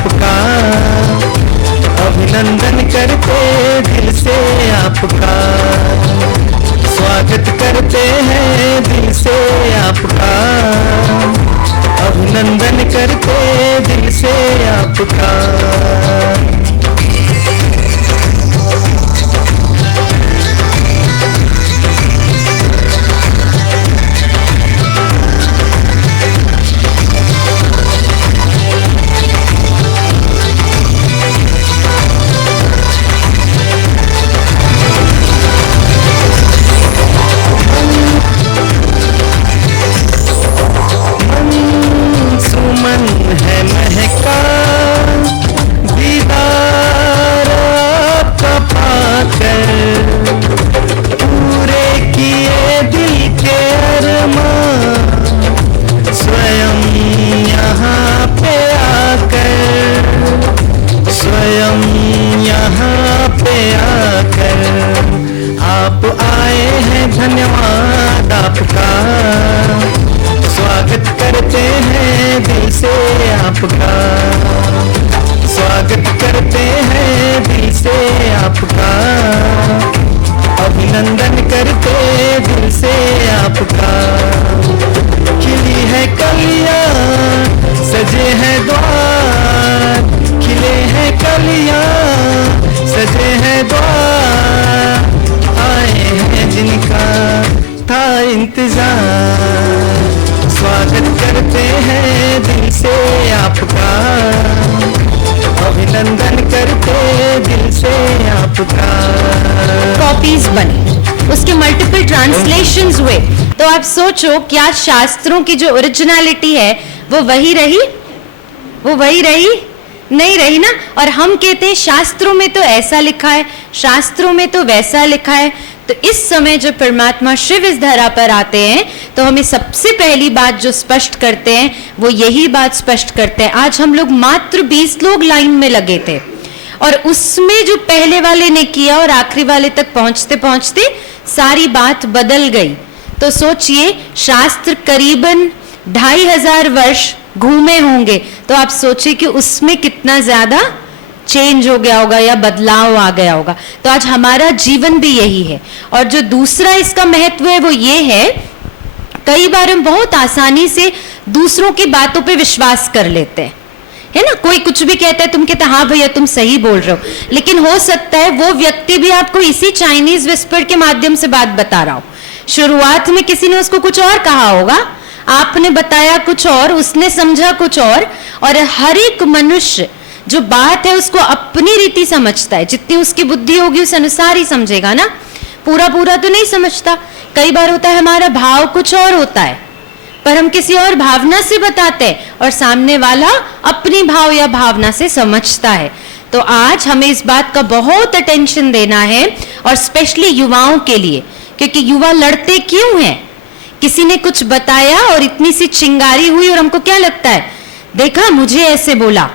आपका, अभिनंदन करते दिल से आपका, स्वागत करते हैं दिल से आपका, अभिनंदन करते दिल से आपका। सुमन है महका, दीदार आपका पाकर, पूरे किए दिल के अरमान, स्वयं यहाँ पे आकर, स्वयं यहाँ पे आकर, आप आए हैं धन्यवाद आपका, स्वागत करते हैं दिल से आपका, स्वागत करते हैं दिल से आपका, अभिनंदन करते दिल से आपका। खिली है कलियां, सजे हैं द्वार, खिले हैं कलियां, सजे हैं द्वार, आए हैं जिनका था इंतजार, स्वागत करते हैं दिल से आपका, अभिनंदन करते दिल से आपका। कॉपीज बनी, उसके मल्टीपल ट्रांसलेशंस हुए, तो आप सोचो क्या शास्त्रों की जो ओरिजिनलिटी है वो वही रही? वो वही रही? नहीं रही ना। और हम कहते हैं शास्त्रों में तो ऐसा लिखा है, शास्त्रों में तो वैसा लिखा है। तो इस समय जो परमात्मा शिव इस धरा पर आते हैं तो हमें सबसे पहली बात जो स्पष्ट करते हैं वो यही बात स्पष्ट करते हैं। आज हम लोग मात्र 20 लोग लाइन में लगे थे और उसमें जो पहले वाले ने किया और आखिरी वाले तक पहुंचते पहुंचते सारी बात बदल गई। तो सोचिए शास्त्र करीबन 2500 वर्ष घूमे होंगे, तो आप सोचिए कि उसमें कितना ज्यादा चेंज हो गया होगा या बदलाव आ गया होगा। तो आज हमारा जीवन भी यही है। और जो दूसरा इसका महत्व है वो ये है, कई बार हम बहुत आसानी से दूसरों की बातों पे विश्वास कर लेते हैं, है ना। कोई कुछ भी कहता है, तुम कहते हाँ भैया तुम सही बोल रहे हो, लेकिन हो सकता है वो व्यक्ति भी आपको इसी चाइनीज विस्पर के माध्यम से बात बता रहा हो। शुरुआत में किसी ने उसको कुछ और कहा होगा, आपने बताया कुछ और, उसने समझा कुछ और हर एक मनुष्य जो बात है उसको अपनी रीति समझता है। जितनी उसकी बुद्धि होगी उस अनुसार ही समझेगा ना, पूरा पूरा तो नहीं समझता। कई बार होता है हमारा भाव कुछ और होता है पर हम किसी और भावना से बताते हैं और सामने वाला अपनी भाव या भावना से समझता है। तो आज हमें इस बात का बहुत अटेंशन देना है और स्पेशली युवाओं के लिए, क्योंकि युवा लड़ते क्यों हैं? किसी ने कुछ बताया और इतनी सी चिंगारी हुई और हमको क्या लगता है, देखा मुझे ऐसे बोला,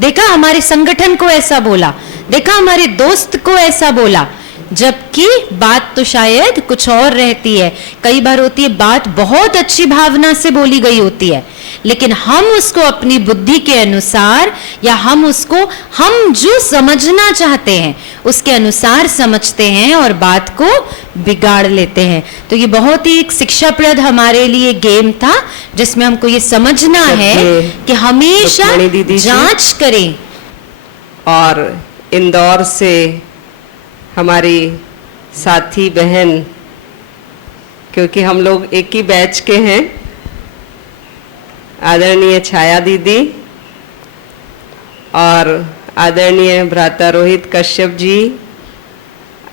देखा हमारे संगठन को ऐसा बोला, देखा हमारे दोस्त को ऐसा बोला, जबकि बात तो शायद कुछ और रहती है। कई बार होती है बात बहुत अच्छी भावना से बोली गई होती है, लेकिन हम उसको अपनी बुद्धि के अनुसार या हम जो समझना चाहते हैं उसके अनुसार समझते हैं और बात को बिगाड़ लेते हैं। तो ये बहुत ही एक शिक्षाप्रद हमारे लिए गेम था जिसमें हमको ये समझना है कि हमेशा जांच करें। और इंदौर से हमारी साथी बहन, क्योंकि हम लोग एक ही बैच के हैं, आदरणीय छाया दीदी और आदरणीय भ्राता रोहित कश्यप जी,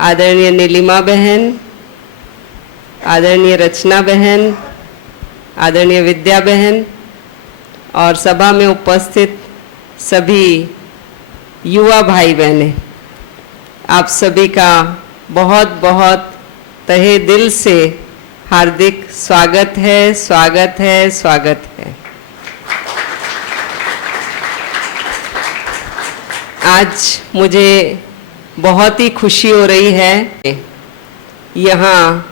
आदरणीय नीलिमा बहन, आदरणीय रचना बहन, आदरणीय विद्या बहन और सभा में उपस्थित सभी युवा भाई बहनें, आप सभी का बहुत बहुत तहे दिल से हार्दिक स्वागत है, स्वागत है, स्वागत है। आज मुझे बहुत ही खुशी हो रही है, यहाँ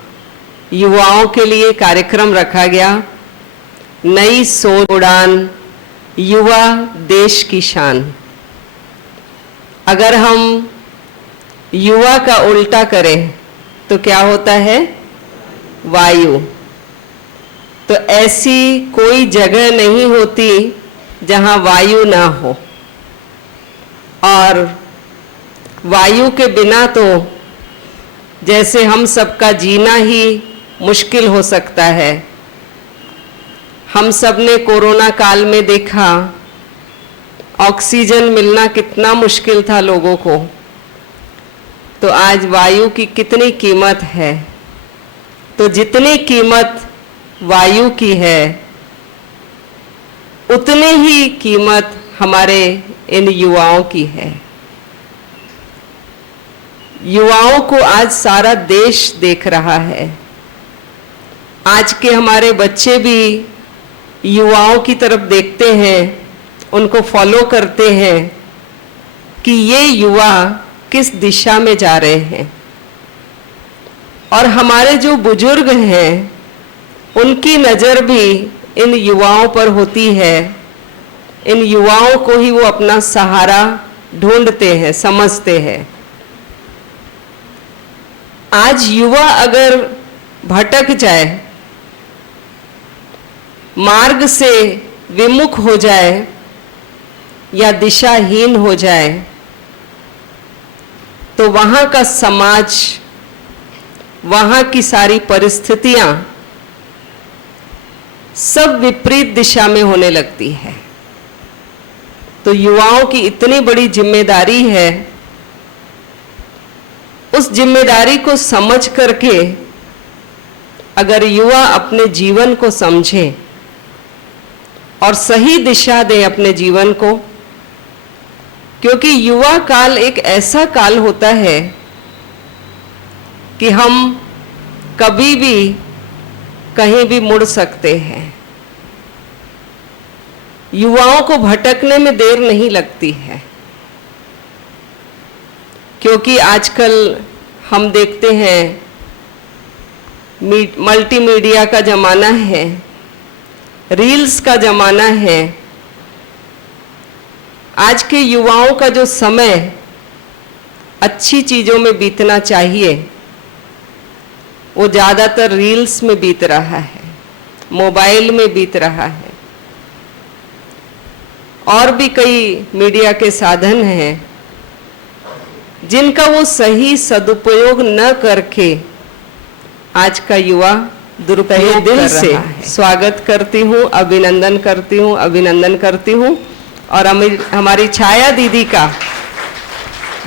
युवाओं के लिए कार्यक्रम रखा गया, नई सोच उड़ान युवा देश की शान। अगर हम युवा का उल्टा करें तो क्या होता है? वायु। तो ऐसी कोई जगह नहीं होती जहां वायु ना हो, और वायु के बिना तो जैसे हम सबका जीना ही मुश्किल हो सकता है। हम सब ने कोरोना काल में देखा ऑक्सीजन मिलना कितना मुश्किल था लोगों को, तो आज वायु की कितनी कीमत है। तो जितनी कीमत वायु की है उतनी ही कीमत हमारे इन युवाओं की है। युवाओं को आज सारा देश देख रहा है। आज के हमारे बच्चे भी युवाओं की तरफ देखते हैं, उनको फॉलो करते हैं कि ये युवा किस दिशा में जा रहे हैं। और हमारे जो बुजुर्ग हैं उनकी नज़र भी इन युवाओं पर होती है। इन युवाओं को ही वो अपना सहारा ढूंढते हैं, समझते हैं। आज युवा अगर भटक जाए, मार्ग से विमुख हो जाए या दिशाहीन हो जाए, तो वहाँ का समाज, वहाँ की सारी परिस्थितियाँ सब विपरीत दिशा में होने लगती है। तो युवाओं की इतनी बड़ी जिम्मेदारी है, उस जिम्मेदारी को समझ करके अगर युवा अपने जीवन को समझे और सही दिशा दे अपने जीवन को, क्योंकि युवा काल एक ऐसा काल होता है कि हम कभी भी कहीं भी मुड़ सकते हैं। युवाओं को भटकने में देर नहीं लगती है, क्योंकि आजकल हम देखते हैं मल्टीमीडिया का ज़माना है, रील्स का ज़माना है। आज के युवाओं का जो समय अच्छी चीज़ों में बीतना चाहिए वो ज़्यादातर रील्स में बीत रहा है, मोबाइल में बीत रहा है। और भी कई मीडिया के साधन हैं जिनका वो सही सदुपयोग न करके आज का युवा दुरुपयोग दिल से स्वागत करती हूँ, अभिनंदन करती हूँ। और हमारी छाया दीदी का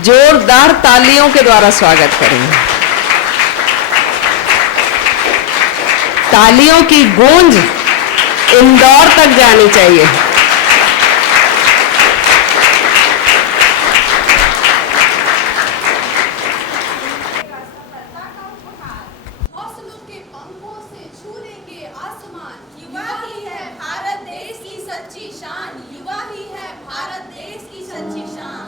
जोरदार तालियों के द्वारा स्वागत करेंगे। तालियों की गूंज इंदौर तक जानी चाहिए। हौसलों के पंखों से छू लेंगे आसमान। युवा ही है भारत देश की सच्ची शान। युवा ही है भारत देश की सच्ची शान।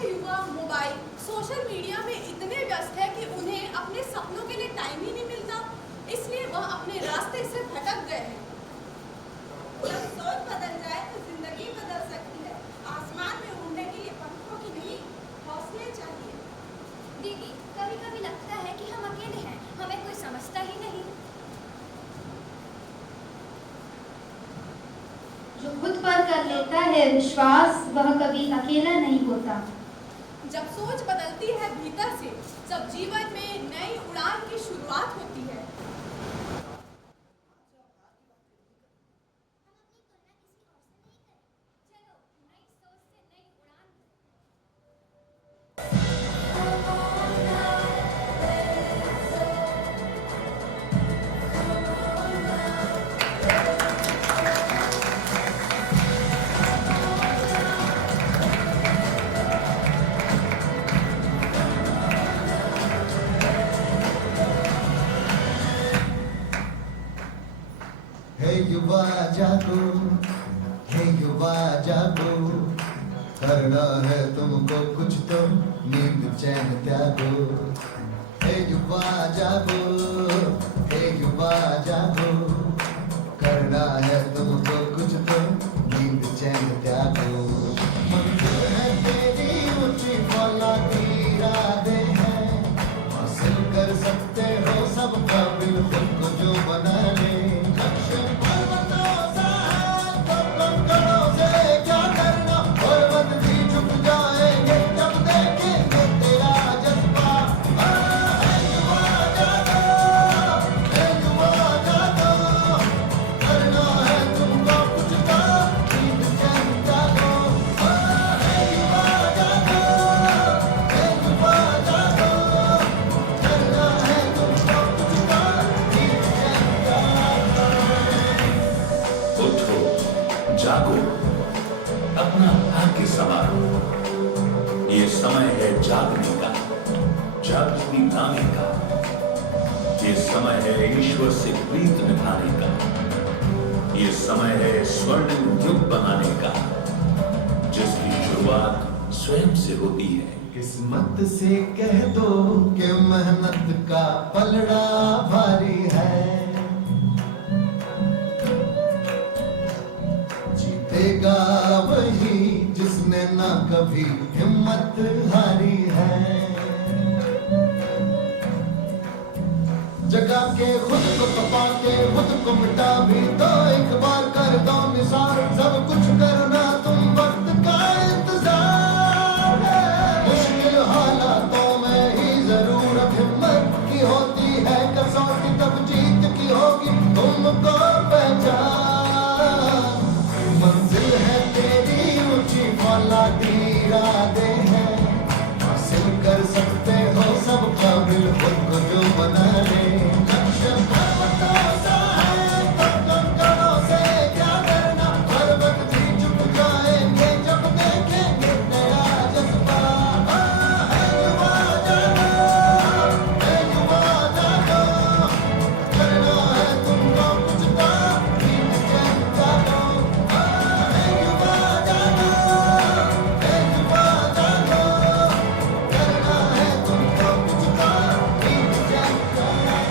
के युवा मोबाइल सोशल मीडिया में इतने व्यस्त है कि उन्हें अपने सपनों के लिए टाइम ही नहीं मिलता, इसलिए वह अपने रास्ते से भटक गए हैं। जब सोच बदल जाए तो जिंदगी बदल सकती है। आसमान में उड़ने के लिए पंखों की नहीं, हौसले चाहिए। दीदी, कभी कभी लगता है कि हम अकेले हैं, हमें कोई समझता ही नहीं। जो खुद पर कर लेता है विश्वास, वह कभी अकेला नहीं होता। जब सोच बदलती है भीतर से, जब जीवन में नई उड़ान की शुरुआत होती है। हे युवा जागो, हे युवा जागो, करना है तुमको कुछ तो नींद चैन त्यागो। हे युवा जागो, हे युवा जागो, करना है तुमको कुछ तो नींद चैन त्यागो। मंजिल है तेरी ऊंची फौलादी इरादे हैं, हासिल कर सकते हो सब काबिल खुद को जो बना ले। लक्ष्य पर्वतों सा है तो कंकड़ों से क्या करना, पर्वत भी झुक जाएंगे जब देखेंगे तेरा जज्बा। हे युवा जागो, हे युवा जागो, करना है तुमको कुछ तो नींद चैन त्यागो। हे युवा जागो, हे युवा जागो, करना है तुमको कुछ तो नींद चैन त्यागो। उठो, जागो, अपना भाग्य संवारो। ये समय है जागने का, जागृति लाने का। ये समय है ईश्वर से प्रीत निभाने का। ये समय है स्वर्णिम युग बनाने का, जिसकी शुरुआत स्वयं से होती है। किस्मत से कह दो कि मेहनत का पलड़ा भारी है, जीतेगा वही जिसने ना कभी हिम्मत हारी है। जगा के खुद को तपा के खुद को मिटा भी दो, एक बार कर दो निसार, सब कुछ करना तुम वक्त का इंतजार है। मुश्किल हालातों में ही जरूरत हिम्मत की होती है, कसौटी तब जीत की होगी तुमको पहचान। मंजिल है तेरी ऊंची फौलादी इरादे हैं, हासिल कर सकते हो सब काबिल खुद को जो बना ले। लक्ष्य पर्वतों सा है तो कंकड़ों से क्या करना, पर्वत भी झुक जाएंगे जब देखेंगे तेरा जज्बा। हे युवा जागो, हे युवा जागो, करना है तुमको कुछ तो नींद चैन त्यागो। हे युवा जागो, हे युवा जागो, करना है तुमको कुछ तो नींद चैन त्यागो।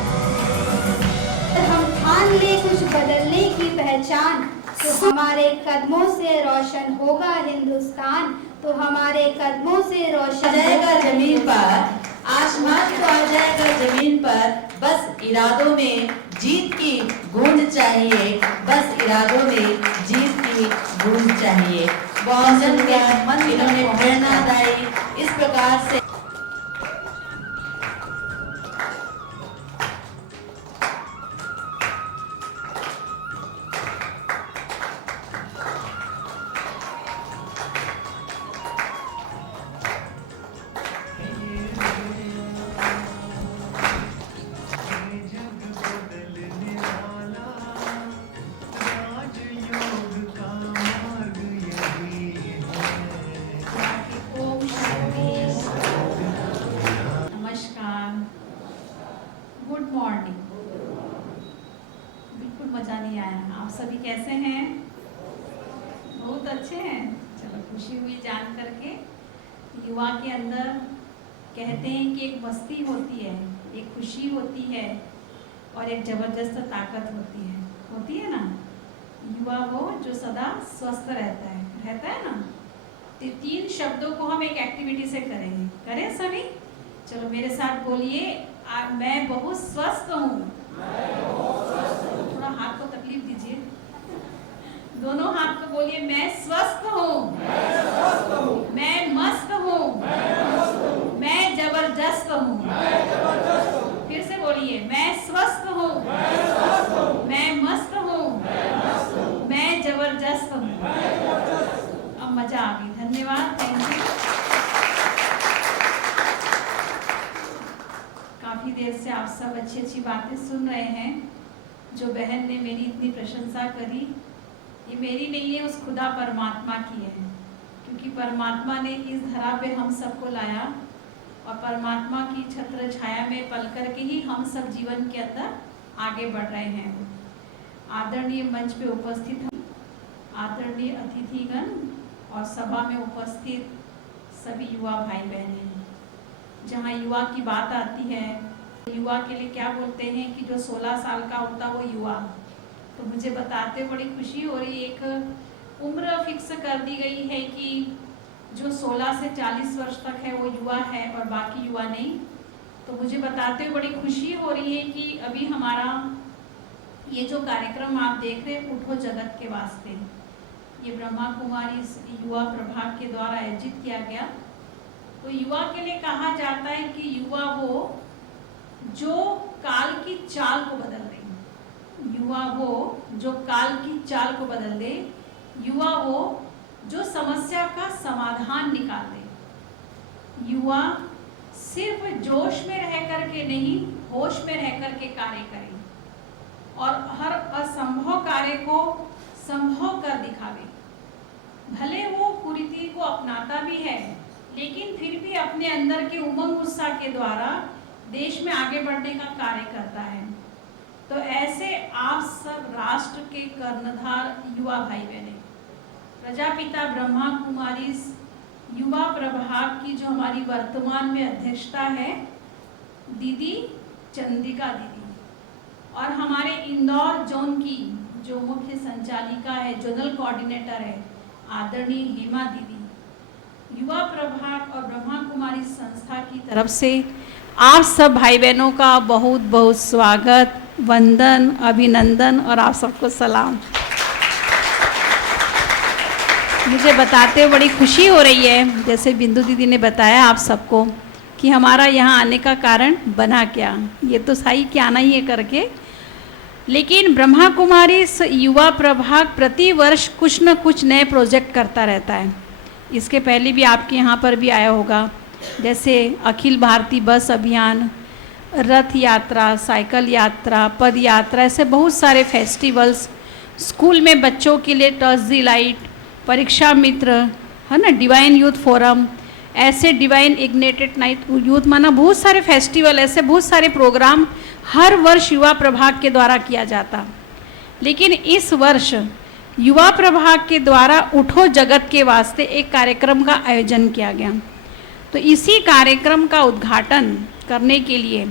हम ठान ले कुछ बदलने की पहचान, तो हमारे कदमों से रोशन होगा हिंदुस्तान। तो हमारे कदमों से रोशन आ जाएगा होगा जमीन पर, हिंदुस्तान। आसमान तो आ जाएगा जमीन पर, बस इरादों में जीत की गूंज चाहिए, बस इरादों में जीत की गूंज चाहिए। बहुजन के मन इन्होंने प्रेरणादायी इस प्रकार से नमस्कार, गुड मॉर्निंग। बिल्कुल मज़ा नहीं आया। आप सभी कैसे हैं? बहुत अच्छे हैं। चलो, खुशी हुई जान करके युवा के अंदर कहते हैं कि एक मस्ती होती है, एक खुशी होती है और एक जबरदस्त ताकत होती है ना। युवा वो जो सदा स्वस्थ रहता है ना। तो 3 शब्दों को हम एक एक्टिविटी से करेंगे, करें सभी? चलो मेरे साथ बोलिए, मैं बहुत स्वस्थ हूँ। थोड़ा हाथ को तकलीफ दीजिए, दोनों हाथ को बोलिए, मैं स्वस्थ हूँ, मैं मस्त हूँ, मैं जबरदस्त हूँ। फिर से बोलिए, मैं स्वस्थ हूँ, मैं मस्त हूँ, मैं जबरदस्त हूँ। अब मजा आ गई, धन्यवाद, थैंक यू। काफ़ी देर से आप सब अच्छी अच्छी बातें सुन रहे हैं। जो बहन ने मेरी इतनी प्रशंसा करी, ये मेरी नहीं है, उस खुदा परमात्मा की है, क्योंकि परमात्मा ने इस धरा पे हम सबको लाया और परमात्मा की छत्र छाया में पल कर के ही हम सब जीवन के अंदर आगे बढ़ रहे हैं। आदरणीय मंच पे उपस्थित हैं, आदरणीय अतिथिगण और सभा में उपस्थित सभी युवा भाई बहनें। जहाँ युवा की बात आती है, युवा के लिए क्या बोलते हैं कि जो 16 साल का होता वो युवा। तो मुझे बताते बड़ी खुशी हो रही है, एक उम्र फिक्स कर दी गई है कि जो 16 से 40 वर्ष तक है वो युवा है और बाकी युवा नहीं। तो मुझे बताते हुए बड़ी खुशी हो रही है कि अभी हमारा ये जो कार्यक्रम आप देख रहे हैं, उठो जगत के वास्ते, ये ब्रह्मा कुमारी युवा प्रभाग के द्वारा आयोजित किया गया। तो युवा के लिए कहा जाता है कि युवा वो जो काल की चाल को बदल दे, युवा वो जो काल की चाल को बदल दे, युवा वो जो समस्या का समाधान निकाल दे। युवा सिर्फ जोश में रह कर के नहीं, होश में रह कर के कार्य करे और हर असंभव कार्य को संभव कर दिखावे। भले वो कुरीति को अपनाता भी है, लेकिन फिर भी अपने अंदर के उमंग उत्साह के द्वारा देश में आगे बढ़ने का कार्य करता है। तो ऐसे आप सब राष्ट्र के कर्णधार युवा भाई बहने, प्रजापिता ब्रह्मा कुमारी युवा प्रभाग की जो हमारी वर्तमान में अध्यक्षता है दीदी चंद्रिका दीदी, और हमारे इंदौर जोन की जो मुख्य संचालिका है, जोनल कोऑर्डिनेटर है आदरणीय हेमा दीदी, युवा प्रभाग और ब्रह्मा कुमारी संस्था की तरफ से आप सब भाई बहनों का बहुत बहुत स्वागत, वंदन, अभिनंदन और आप सबको सलाम। मुझे बताते हुए बड़ी खुशी हो रही है, जैसे बिंदु दीदी ने बताया आप सबको कि हमारा यहाँ आने का कारण बना क्या, ये तो सही कि आना ही है करके। लेकिन ब्रह्मा कुमारी युवा प्रभाग प्रति वर्ष कुछ न कुछ नए प्रोजेक्ट करता रहता है। इसके पहले भी आपके यहाँ पर भी आया होगा, जैसे अखिल भारतीय बस अभियान, रथ यात्रा, साइकिल यात्रा, पद यात्रा, ऐसे बहुत सारे फेस्टिवल्स, स्कूल में बच्चों के लिए टच द लाइट, परीक्षा मित्र है ना, डिवाइन यूथ फोरम, ऐसे डिवाइन इग्नेटेड नाइट यूथ, माना बहुत सारे फेस्टिवल, ऐसे बहुत सारे प्रोग्राम हर वर्ष युवा प्रभाग के द्वारा किया जाता। लेकिन इस वर्ष युवा प्रभाग के द्वारा उठो जगत के वास्ते एक कार्यक्रम का आयोजन किया गया। तो इसी कार्यक्रम का उद्घाटन करने के लिए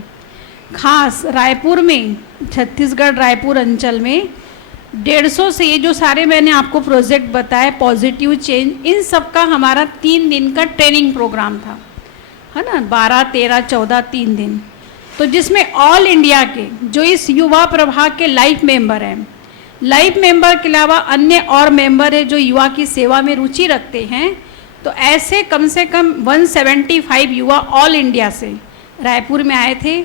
खास रायपुर में, छत्तीसगढ़ रायपुर अंचल में 150 से, ये जो सारे मैंने आपको प्रोजेक्ट बताए पॉजिटिव चेंज, इन सब का हमारा 3 दिन का ट्रेनिंग प्रोग्राम था, है ना, 12, 13, 14 3 दिन। तो जिसमें ऑल इंडिया के जो इस युवा प्रभाग के लाइफ मेंबर हैं, लाइफ मेंबर के अलावा अन्य और मेंबर है जो युवा की सेवा में रुचि रखते हैं, तो ऐसे कम से कम 175 युवा ऑल इंडिया से रायपुर में आए थे।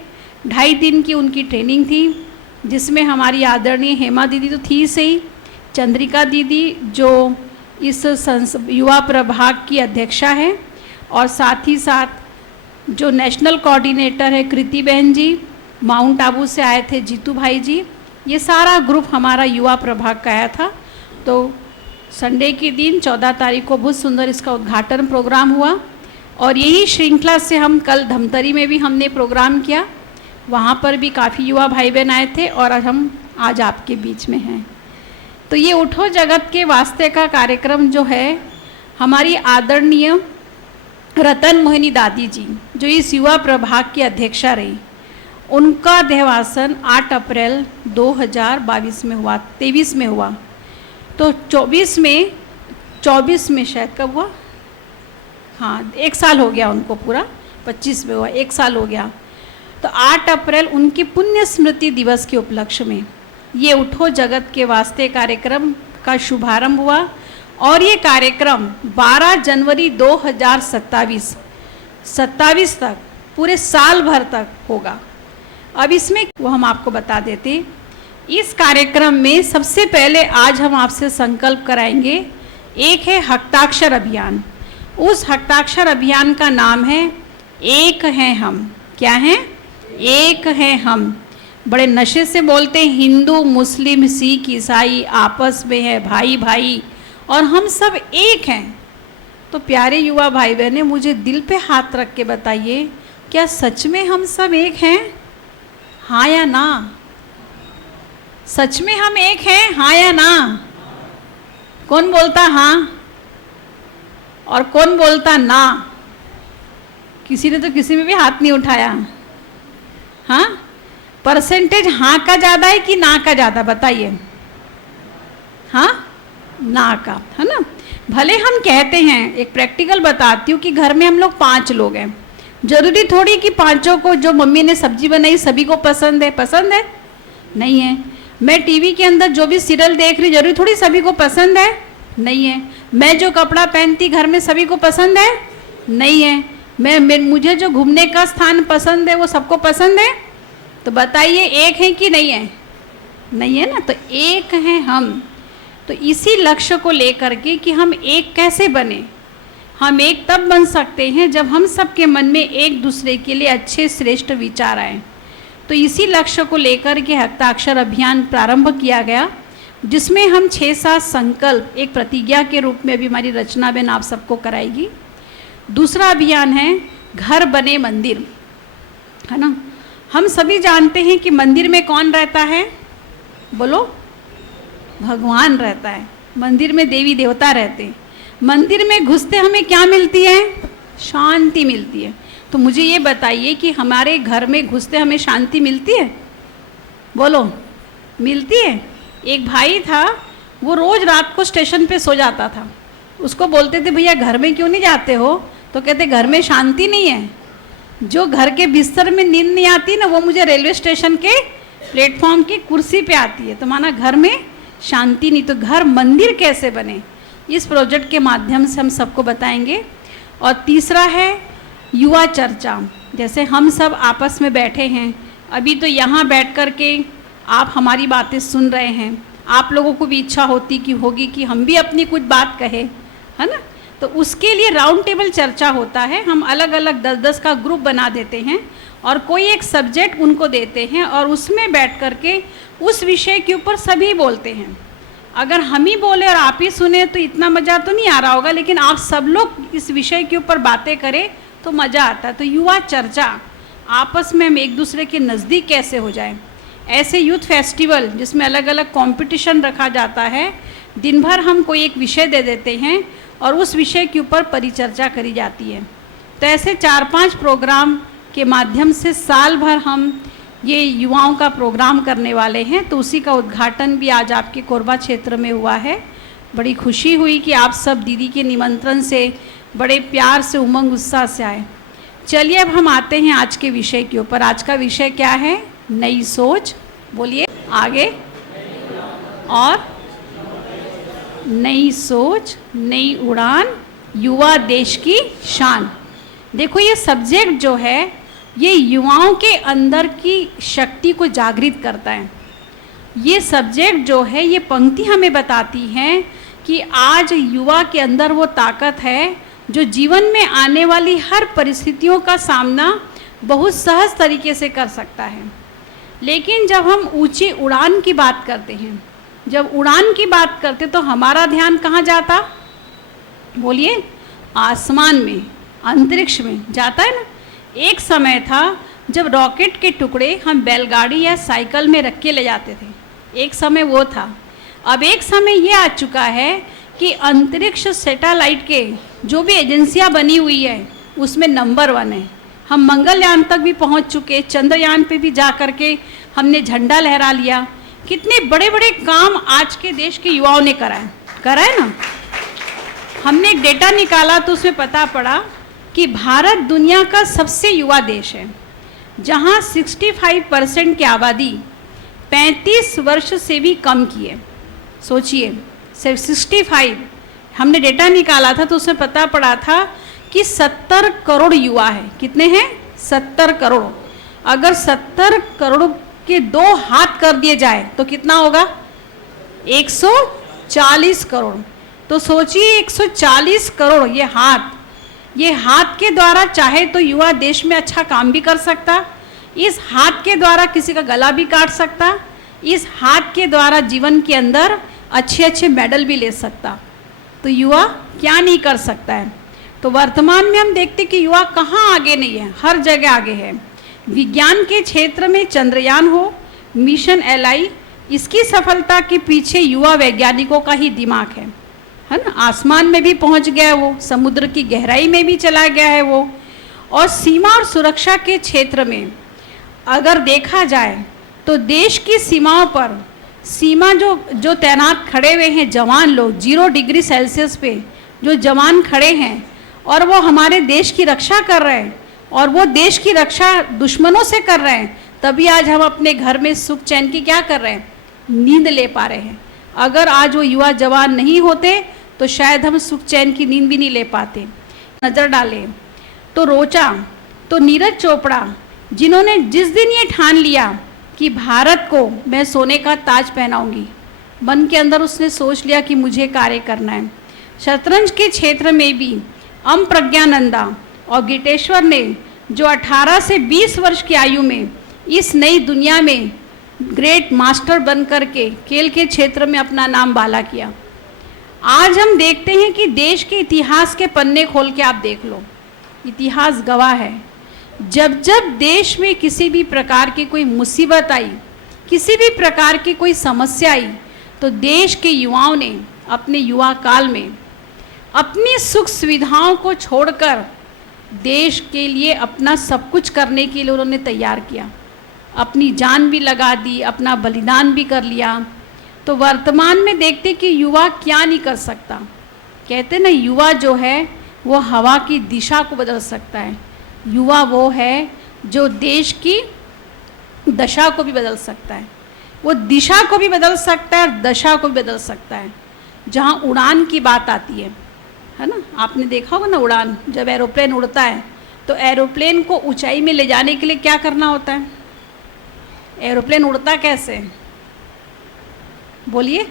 2.5 दिन की उनकी ट्रेनिंग थी, जिसमें हमारी आदरणीय हेमा दीदी तो थी सही, चंद्रिका दीदी जो इस युवा प्रभाग की अध्यक्षा है, और साथ ही साथ जो नेशनल कोऑर्डिनेटर है कृति बहन जी, माउंट आबू से आए थे जीतू भाई जी, ये सारा ग्रुप हमारा युवा प्रभाग का आया था। तो संडे के दिन 14 तारीख को बहुत सुंदर इसका उद्घाटन प्रोग्राम हुआ, और यही श्रृंखला से हम कल धमतरी में भी हमने प्रोग्राम किया, वहाँ पर भी काफ़ी युवा भाई बहन आए थे, और हम आज आपके बीच में हैं। तो ये उठो जगत के वास्ते का कार्यक्रम जो है, हमारी आदरणीय रतन मोहिनी दादी जी जो इस युवा प्रभाग की अध्यक्षा रही, उनका देहावसान 8 अप्रैल 2022 में हुआ, 23 में हुआ। तो 24 में शायद कब हुआ, हाँ 1 साल हो गया उनको पूरा, 25 में हुआ, 1 साल हो गया। तो 8 अप्रैल उनकी पुण्य स्मृति दिवस के उपलक्ष्य में ये उठो जगत के वास्ते कार्यक्रम का शुभारंभ हुआ और ये कार्यक्रम 12 जनवरी 2027 तक पूरे साल भर तक होगा। अब इसमें वो हम आपको बता देते, इस कार्यक्रम में सबसे पहले आज हम आपसे संकल्प कराएंगे, एक है हस्ताक्षर अभियान। उस हस्ताक्षर अभियान का नाम है एक हैं हम। क्या है? एक हैं हम। बड़े नशे से बोलते हैं हिंदू मुस्लिम सिख ईसाई आपस में है भाई भाई और हम सब एक हैं। तो प्यारे युवा भाई बहनें, मुझे दिल पे हाथ रख के बताइए, क्या सच में हम सब एक हैं? हाँ या ना? सच में हम एक हैं, हाँ या ना? कौन बोलता हाँ और कौन बोलता ना? किसी ने तो किसी में भी हाथ नहीं उठाया। हाँ, परसेंटेज हाँ का ज़्यादा है कि ना का ज़्यादा, बताइए। हाँ, ना का, है ना। भले हम कहते हैं, एक प्रैक्टिकल बताती हूँ कि घर में हम लोग 5 लोग हैं, जरूरी थोड़ी कि पांचों को जो मम्मी ने सब्जी बनाई सभी को पसंद है। पसंद है? नहीं है। मैं टीवी के अंदर जो भी सीरियल देख रही, जरूरी थोड़ी सभी को पसंद है? नहीं है। मैं जो कपड़ा पहनती घर में सभी को पसंद है? नहीं है। मुझे जो घूमने का स्थान पसंद है वो सबको पसंद है? तो बताइए, एक है कि नहीं है? नहीं है ना। तो एक हैं हम। तो इसी लक्ष्य को लेकर के कि हम एक कैसे बने, हम एक तब बन सकते हैं जब हम सबके मन में एक दूसरे के लिए अच्छे श्रेष्ठ विचार आए। तो इसी लक्ष्य को लेकर के हस्ताक्षर अभियान प्रारंभ किया गया, जिसमें हम 6-7 संकल्प एक प्रतिज्ञा के रूप में अभी हमारी रचना बहन आप सबको कराएगी। दूसरा अभियान है घर बने मंदिर, है ना। हम सभी जानते हैं कि मंदिर में कौन रहता है? बोलो। भगवान रहता है। मंदिर में देवी देवता रहते हैं। मंदिर में घुसते हमें क्या मिलती है? शांति मिलती है। तो मुझे ये बताइए कि हमारे घर में घुसते हमें शांति मिलती है? बोलो, मिलती है। एक भाई था, वो रोज़ रात को स्टेशन पे सो जाता था। उसको बोलते थे भैया घर में क्यों नहीं जाते हो? तो कहते घर में शांति नहीं है। जो घर के बिस्तर में नींद नहीं आती ना, वो मुझे रेलवे स्टेशन के प्लेटफॉर्म की कुर्सी पे आती है। तो माना घर में शांति नहीं। तो घर मंदिर कैसे बने, इस प्रोजेक्ट के माध्यम से हम सबको बताएंगे। और तीसरा है युवा चर्चा। जैसे हम सब आपस में बैठे हैं, अभी तो यहाँ बैठ कर के आप हमारी बातें सुन रहे हैं, आप लोगों को भी इच्छा होगी कि हम भी अपनी कुछ बात कहें, है ना। तो उसके लिए राउंड टेबल चर्चा होता है। हम अलग अलग 10-10 का ग्रुप बना देते हैं और कोई एक सब्जेक्ट उनको देते हैं और उसमें बैठ कर के उस विषय के ऊपर सभी बोलते हैं। अगर हम ही बोले और आप ही सुने तो इतना मज़ा तो नहीं आ रहा होगा, लेकिन आप सब लोग इस विषय के ऊपर बातें करें तो मज़ा आता है। तो युवा चर्चा, आपस में हम एक दूसरे के नज़दीक कैसे हो जाए। ऐसे यूथ फेस्टिवल जिसमें अलग अलग कंपटीशन रखा जाता है, दिन भर हम कोई एक विषय दे देते हैं और उस विषय के ऊपर परिचर्चा करी जाती है। तो ऐसे 4-5 प्रोग्राम के माध्यम से साल भर हम ये युवाओं का प्रोग्राम करने वाले हैं। तो उसी का उद्घाटन भी आज आपके कोरबा क्षेत्र में हुआ है। बड़ी खुशी हुई कि आप सब दीदी के निमंत्रण से बड़े प्यार से उमंग उत्साह से आए। चलिए अब हम आते हैं आज के विषय के ऊपर। आज का विषय क्या है? नई सोच। बोलिए आगे। और नई सोच, नई उड़ान, युवा देश की शान। देखो ये सब्जेक्ट जो है ये युवाओं के अंदर की शक्ति को जागृत करता है। ये सब्जेक्ट जो है ये पंक्ति हमें बताती है कि आज युवा के अंदर वो ताकत है जो जीवन में आने वाली हर परिस्थितियों का सामना बहुत सहज तरीके से कर सकता है। लेकिन जब हम ऊंची उड़ान की बात करते हैं, जब उड़ान की बात करते तो हमारा ध्यान कहाँ जाता? बोलिए। आसमान में, अंतरिक्ष में जाता है ना। एक समय था जब रॉकेट के टुकड़े हम बैलगाड़ी या साइकिल में रख के ले जाते थे। एक समय वो था। अब एक समय ये आ चुका है कि अंतरिक्ष सैटेलाइट के जो भी एजेंसियां बनी हुई है उसमें नंबर 1 है। हम मंगलयान तक भी पहुंच चुके, चंद्रयान पे भी जा कर के हमने झंडा लहरा लिया। कितने बड़े बड़े काम आज के देश के युवाओं ने करा है ना। हमने एक डेटा निकाला तो उसमें पता पड़ा कि भारत दुनिया का सबसे युवा देश है, जहां 65% की आबादी 35 वर्ष से भी कम की है। सोचिए, सिर्फ 65। हमने डेटा निकाला था तो उसमें पता पड़ा था कि 70 करोड़ युवा है। कितने हैं? 70 करोड़। अगर 70 करोड़ के 2 हाथ कर दिए जाए तो कितना होगा? 140 करोड़। तो सोचिए 140 करोड़ ये हाथ के द्वारा चाहे तो युवा देश में अच्छा काम भी कर सकता, इस हाथ के द्वारा किसी का गला भी काट सकता, इस हाथ के द्वारा जीवन के अंदर अच्छे अच्छे मेडल भी ले सकता। तो युवा क्या नहीं कर सकता है। तो वर्तमान में हम देखते कि युवा कहाँ आगे नहीं है, हर जगह आगे है। विज्ञान के क्षेत्र में चंद्रयान हो, मिशन LI, इसकी सफलता के पीछे युवा वैज्ञानिकों का ही दिमाग है ना। आसमान में भी पहुंच गया है वो, समुद्र की गहराई में भी चला गया है वो। और सीमा और सुरक्षा के क्षेत्र में अगर देखा जाए तो देश की सीमाओं पर जो तैनात खड़े हुए हैं जवान लोग, 0 डिग्री सेल्सियस पे जो जवान खड़े हैं और वो हमारे देश की रक्षा कर रहे हैं, और वो देश की रक्षा दुश्मनों से कर रहे हैं, तभी आज हम अपने घर में सुख चैन की क्या कर रहे हैं? नींद ले पा रहे हैं। अगर आज वो युवा जवान नहीं होते तो शायद हम सुख चैन की नींद भी नहीं ले पाते। नज़र डालें तो तो नीरज चोपड़ा, जिन्होंने जिस दिन ये ठान लिया कि भारत को मैं सोने का ताज पहनाऊंगी, मन के अंदर उसने सोच लिया कि मुझे कार्य करना है। शतरंज के क्षेत्र में भी प्रज्ञानंदा और गिटेश्वर ने जो 18 से 20 वर्ष की आयु में इस नई दुनिया में ग्रेट मास्टर बन कर के खेल के क्षेत्र में अपना नाम बाला किया। आज हम देखते हैं कि देश के इतिहास के पन्ने खोल के आप देख लो, इतिहास गवाह है। जब जब देश में किसी भी प्रकार की कोई मुसीबत आई, किसी भी प्रकार की कोई समस्या आई, तो देश के युवाओं ने अपने युवा काल में अपनी सुख सुविधाओं को छोड़कर देश के लिए अपना सब कुछ करने के लिए उन्होंने तैयार किया। अपनी जान भी लगा दी, अपना बलिदान भी कर लिया। तो वर्तमान में देखते कि युवा क्या नहीं कर सकता। कहते ना, युवा जो है वो हवा की दिशा को बदल सकता है। युवा वो है जो देश की दशा को भी बदल सकता है। वो दिशा को भी बदल सकता है और दशा को भी बदल सकता है। जहाँ उड़ान की बात आती है ना, आपने देखा होगा ना, उड़ान जब एरोप्लेन उड़ता है तो एरोप्लेन को ऊंचाई में ले जाने के लिए क्या करना होता है? एरोप्लेन उड़ता कैसे? बोलिए।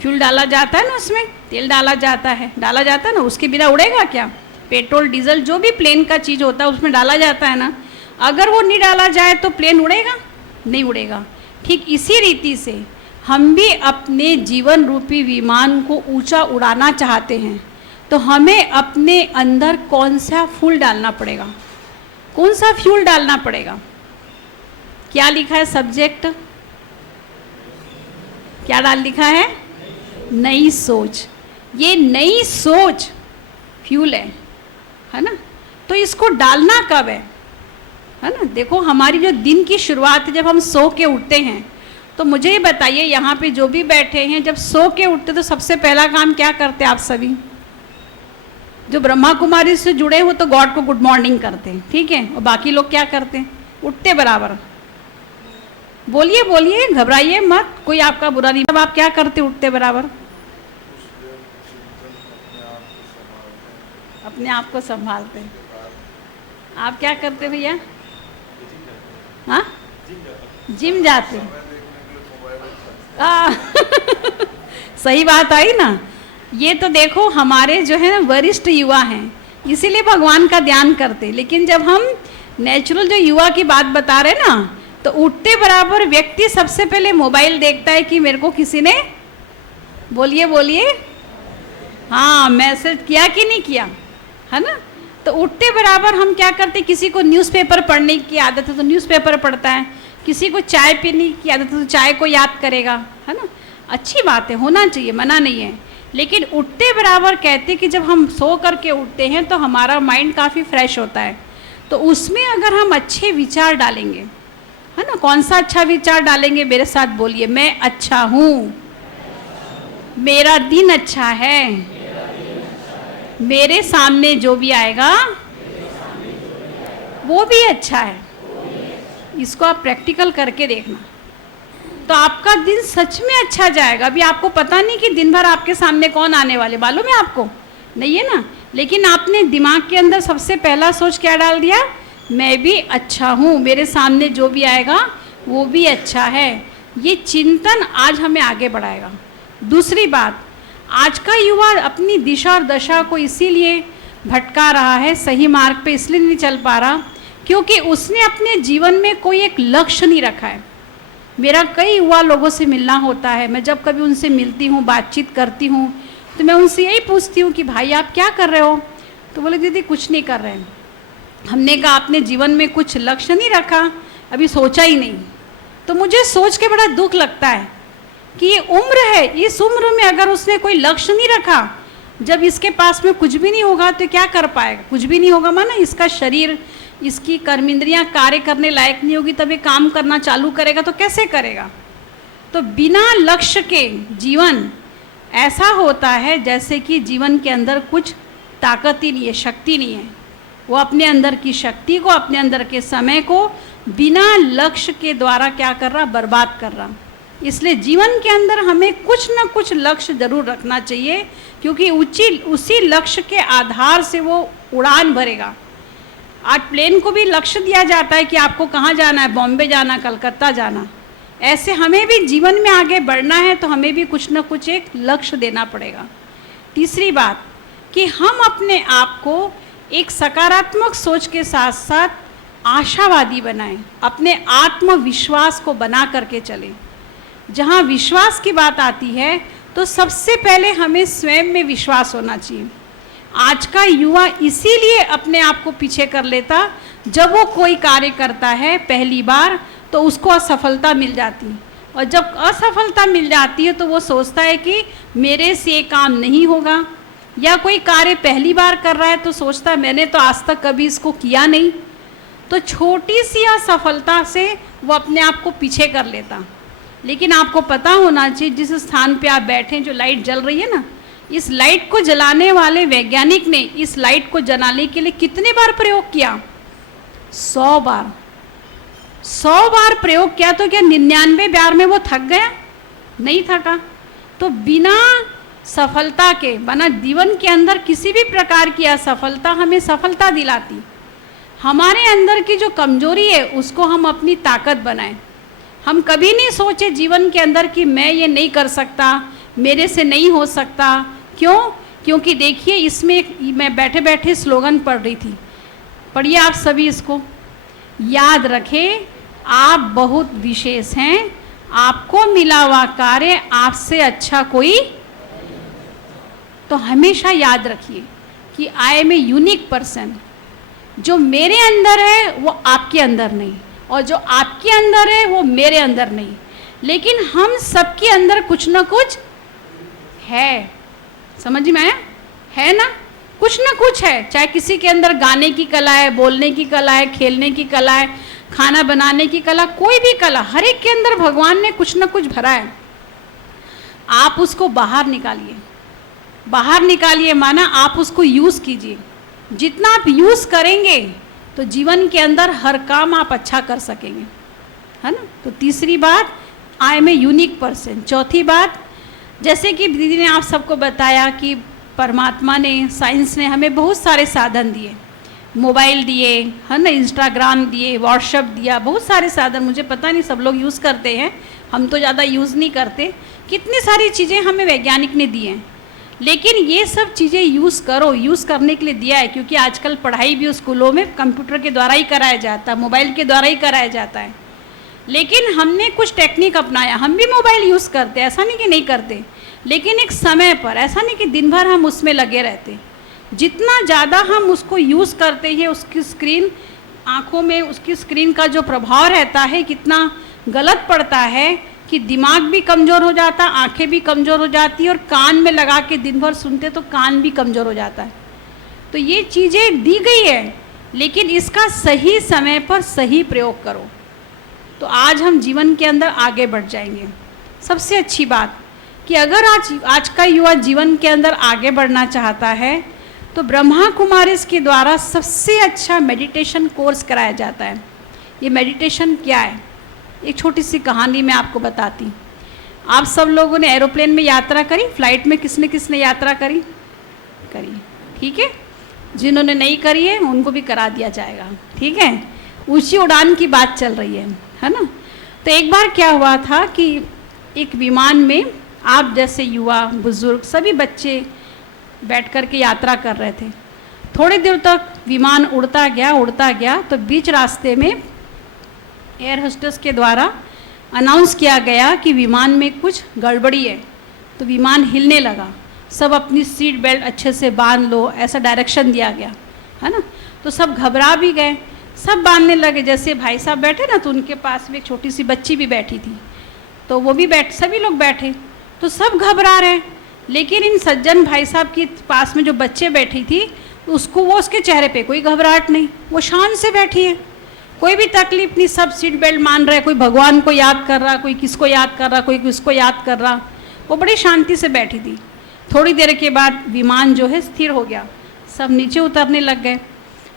फ्यूल डाला जाता है ना, उसमें तेल डाला जाता है ना, उसके बिना उड़ेगा क्या? पेट्रोल डीजल जो भी प्लेन का चीज़ होता है उसमें डाला जाता है ना। अगर वो नहीं डाला जाए तो प्लेन उड़ेगा? नहीं उड़ेगा। ठीक इसी रीति से हम भी अपने जीवन रूपी विमान को ऊंचा उड़ाना चाहते हैं, तो हमें अपने अंदर कौन सा फ्यूल डालना पड़ेगा? कौन सा फ्यूल डालना पड़ेगा? क्या लिखा है सब्जेक्ट? क्या लिखा है? नई सोच। ये नई सोच फ्यूल है ना। तो इसको डालना कब है ना? देखो, हमारी जो दिन की शुरुआत है, जब हम सो के उठते हैं, तो मुझे ये बताइए, यहाँ पे जो भी बैठे हैं, जब सो के उठते तो सबसे पहला काम क्या करते हैं आप सभी? जो ब्रह्मा कुमारी से जुड़े हो तो गॉड को गुड मॉर्निंग करते हैं, ठीक है। और बाकी लोग क्या करते हैं? उठते बराबर। बोलिए बोलिए, घबराइए मत, कोई आपका बुरा नहीं। अब आप क्या करते उठते बराबर? अपने आप को संभालते हैं। आप क्या करते भैया? हाँ, जिम जाते। सही बात आई ना। ये तो देखो, हमारे जो है ना वरिष्ठ युवा हैं, इसीलिए भगवान का ध्यान करते। लेकिन जब हम नेचुरल जो युवा की बात बता रहे ना, तो उठते बराबर व्यक्ति सबसे पहले मोबाइल देखता है कि मेरे को किसी ने, बोलिए बोलिए, हाँ, मैसेज किया कि नहीं किया, है ना। तो उठते बराबर हम क्या करते? किसी को न्यूज़पेपर पढ़ने की आदत है तो न्यूज़पेपर पढ़ता है, किसी को चाय पीने की आदत है तो चाय को याद करेगा, है ना। अच्छी बात है, होना चाहिए, मना नहीं है। लेकिन उठते बराबर कहते कि जब हम सो करके उठते हैं तो हमारा माइंड काफ़ी फ्रेश होता है। तो उसमें अगर हम अच्छे विचार डालेंगे, है ना, कौन सा अच्छा विचार डालेंगे, मेरे साथ बोलिए, मैं अच्छा हूँ, मेरा दिन अच्छा है, मेरे सामने जो भी आएगा वो भी अच्छा है। इसको आप प्रैक्टिकल करके देखना, तो आपका दिन सच में अच्छा जाएगा। अभी आपको पता नहीं कि दिन भर आपके सामने कौन आने वाले, मालूम है आपको? नहीं है ना, लेकिन आपने दिमाग के अंदर सबसे पहला सोच क्या डाल दिया, मैं भी अच्छा हूँ, मेरे सामने जो भी आएगा वो भी अच्छा है। ये चिंतन आज हमें आगे बढ़ाएगा। दूसरी बात, आज का युवा अपनी दिशा और दशा को इसीलिए भटका रहा है, सही मार्ग पे इसलिए नहीं चल पा रहा क्योंकि उसने अपने जीवन में कोई एक लक्ष्य नहीं रखा है। मेरा कई युवा लोगों से मिलना होता है, मैं जब कभी उनसे मिलती हूँ, बातचीत करती हूँ, तो मैं उनसे यही पूछती हूँ कि भाई आप क्या कर रहे हो? तो बोले दीदी कुछ नहीं कर रहे हैं। हमने कहा आपने जीवन में कुछ लक्ष्य नहीं रखा, अभी सोचा ही नहीं। तो मुझे सोच के बड़ा दुख लगता है कि ये उम्र है, इस उम्र में अगर उसने कोई लक्ष्य नहीं रखा, जब इसके पास में कुछ भी नहीं होगा तो क्या कर पाएगा? कुछ भी नहीं होगा माना इसका शरीर, इसकी कर्मेंद्रियां कार्य करने लायक नहीं होगी, तब ये काम करना चालू करेगा तो कैसे करेगा? तो बिना लक्ष्य के जीवन ऐसा होता है जैसे कि जीवन के अंदर कुछ ताकत ही नहीं है, शक्ति नहीं है। वो अपने अंदर की शक्ति को, अपने अंदर के समय को बिना लक्ष्य के द्वारा क्या कर रहा, बर्बाद कर रहा। इसलिए जीवन के अंदर हमें कुछ ना कुछ लक्ष्य जरूर रखना चाहिए, क्योंकि उसी लक्ष्य के आधार से वो उड़ान भरेगा। आज प्लेन को भी लक्ष्य दिया जाता है कि आपको कहाँ जाना है, बॉम्बे जाना, कलकत्ता जाना। ऐसे हमें भी जीवन में आगे बढ़ना है तो हमें भी कुछ ना कुछ एक लक्ष्य देना पड़ेगा। तीसरी बात कि हम अपने आप को एक सकारात्मक सोच के साथ साथ आशावादी बनाएं, अपने आत्मविश्वास को बना करके चलें। जहाँ विश्वास की बात आती है तो सबसे पहले हमें स्वयं में विश्वास होना चाहिए। आज का युवा इसीलिए अपने आप को पीछे कर लेता, जब वो कोई कार्य करता है पहली बार तो उसको असफलता मिल जाती, और जब असफलता मिल जाती है तो वो सोचता है कि मेरे से ये काम नहीं होगा। या कोई कार्य पहली बार कर रहा है तो सोचता है मैंने तो आज तक कभी इसको किया नहीं। तो छोटी सी असफलता से वो अपने आप को पीछे कर लेता। लेकिन आपको पता होना चाहिए जिस स्थान पे आप बैठे, जो लाइट जल रही है ना, इस लाइट को जलाने वाले वैज्ञानिक ने इस लाइट को जलाने के लिए कितने बार प्रयोग किया? 100 बार। 100 बार प्रयोग किया तो क्या 99 बार में वो थक गया? नहीं थका। तो बिना सफलता के, बिना जीवन के अंदर किसी भी प्रकार की असफलता हमें सफलता दिलाती। हमारे अंदर की जो कमजोरी है उसको हम अपनी ताकत बनाएं। हम कभी नहीं सोचे जीवन के अंदर कि मैं ये नहीं कर सकता, मेरे से नहीं हो सकता। क्यों? क्योंकि देखिए इसमें मैं बैठे बैठे स्लोगन पढ़ रही थी, पढ़िए आप सभी इसको। याद रखें, आप बहुत विशेष हैं, आपको मिला हुआ कार्य आपसे अच्छा कोई। तो हमेशा याद रखिए कि I am a unique person. जो मेरे अंदर है वो आपके अंदर नहीं, और जो आपके अंदर है वो मेरे अंदर नहीं, लेकिन हम सबके अंदर कुछ ना कुछ है। समझ में आया? है ना, कुछ ना कुछ है। चाहे किसी के अंदर गाने की कला है, बोलने की कला है, खेलने की कला है, खाना बनाने की कला, कोई भी कला, हर एक के अंदर भगवान ने कुछ ना कुछ भरा है। आप उसको बाहर निकालिए। बाहर निकालिए माना आप उसको यूज़ कीजिए। जितना आप यूज़ करेंगे तो जीवन के अंदर हर काम आप अच्छा कर सकेंगे, है ना। तो तीसरी बात, I am a unique person. चौथी बात, जैसे कि दीदी ने आप सबको बताया कि परमात्मा ने, साइंस ने हमें बहुत सारे साधन दिए, मोबाइल दिए, है ना, इंस्टाग्राम दिए, व्हाट्सएप दिया, बहुत सारे साधन। मुझे पता नहीं सब लोग यूज़ करते हैं, हम तो ज़्यादा यूज़ नहीं करते। कितनी सारी चीज़ें हमें वैज्ञानिक ने दी हैं, लेकिन ये सब चीज़ें यूज़ करो, यूज़ करने के लिए दिया है। क्योंकि आजकल पढ़ाई भी स्कूलों में कंप्यूटर के द्वारा ही कराया जाता है, मोबाइल के द्वारा ही कराया जाता है। लेकिन हमने कुछ टेक्निक अपनाया, हम भी मोबाइल यूज़ करते, ऐसा नहीं कि नहीं करते, लेकिन एक समय पर, ऐसा नहीं कि दिन भर हम उसमें लगे रहते। जितना ज़्यादा हम उसको यूज़ करते हैं, उसकी स्क्रीन, आँखों में उसकी स्क्रीन का जो प्रभाव रहता है कितना गलत पड़ता है कि दिमाग भी कमज़ोर हो जाता, आंखें भी कमज़ोर हो जाती है, और कान में लगा के दिन भर सुनते तो कान भी कमज़ोर हो जाता है। तो ये चीज़ें दी गई है, लेकिन इसका सही समय पर सही प्रयोग करो तो आज हम जीवन के अंदर आगे बढ़ जाएंगे। सबसे अच्छी बात कि अगर आज का युवा जीवन के अंदर आगे बढ़ना चाहता है तो ब्रह्मा कुमारीज के द्वारा सबसे अच्छा मेडिटेशन कोर्स कराया जाता है। ये मेडिटेशन क्या है, एक छोटी सी कहानी मैं आपको बताती। आप सब लोगों ने एरोप्लेन में यात्रा करी, फ्लाइट में किसने किसने यात्रा करी? ठीक है, जिन्होंने नहीं करी है उनको भी करा दिया जाएगा, ठीक है। ऊंची उड़ान की बात चल रही है ना। तो एक बार क्या हुआ था कि एक विमान में आप जैसे युवा, बुजुर्ग, सभी बच्चे बैठ कर के यात्रा कर रहे थे। थोड़ी देर तक विमान उड़ता गया तो बीच रास्ते में एयर होस्टेस के द्वारा अनाउंस किया गया कि विमान में कुछ गड़बड़ी है। तो विमान हिलने लगा, सब अपनी सीट बेल्ट अच्छे से बांध लो, ऐसा डायरेक्शन दिया गया, है ना। तो सब घबरा भी गए, सब बांधने लगे। जैसे भाई साहब बैठे ना, तो उनके पास में एक छोटी सी बच्ची भी बैठी थी, तो वो भी सभी लोग बैठे, तो सब घबरा रहे। लेकिन इन सज्जन भाई साहब के पास में जो बच्चे बैठी थी, उसके चेहरे पे कोई घबराहट नहीं, वो शान से बैठी है, कोई भी तकलीफ नहीं, सब सीट बेल्ट मान रहे, कोई भगवान को याद कर रहा, कोई किसको याद कर रहा, कोई किसको याद कर रहा, वो बड़ी शांति से बैठी थी। थोड़ी देर के बाद विमान जो है स्थिर हो गया, सब नीचे उतरने लग गए।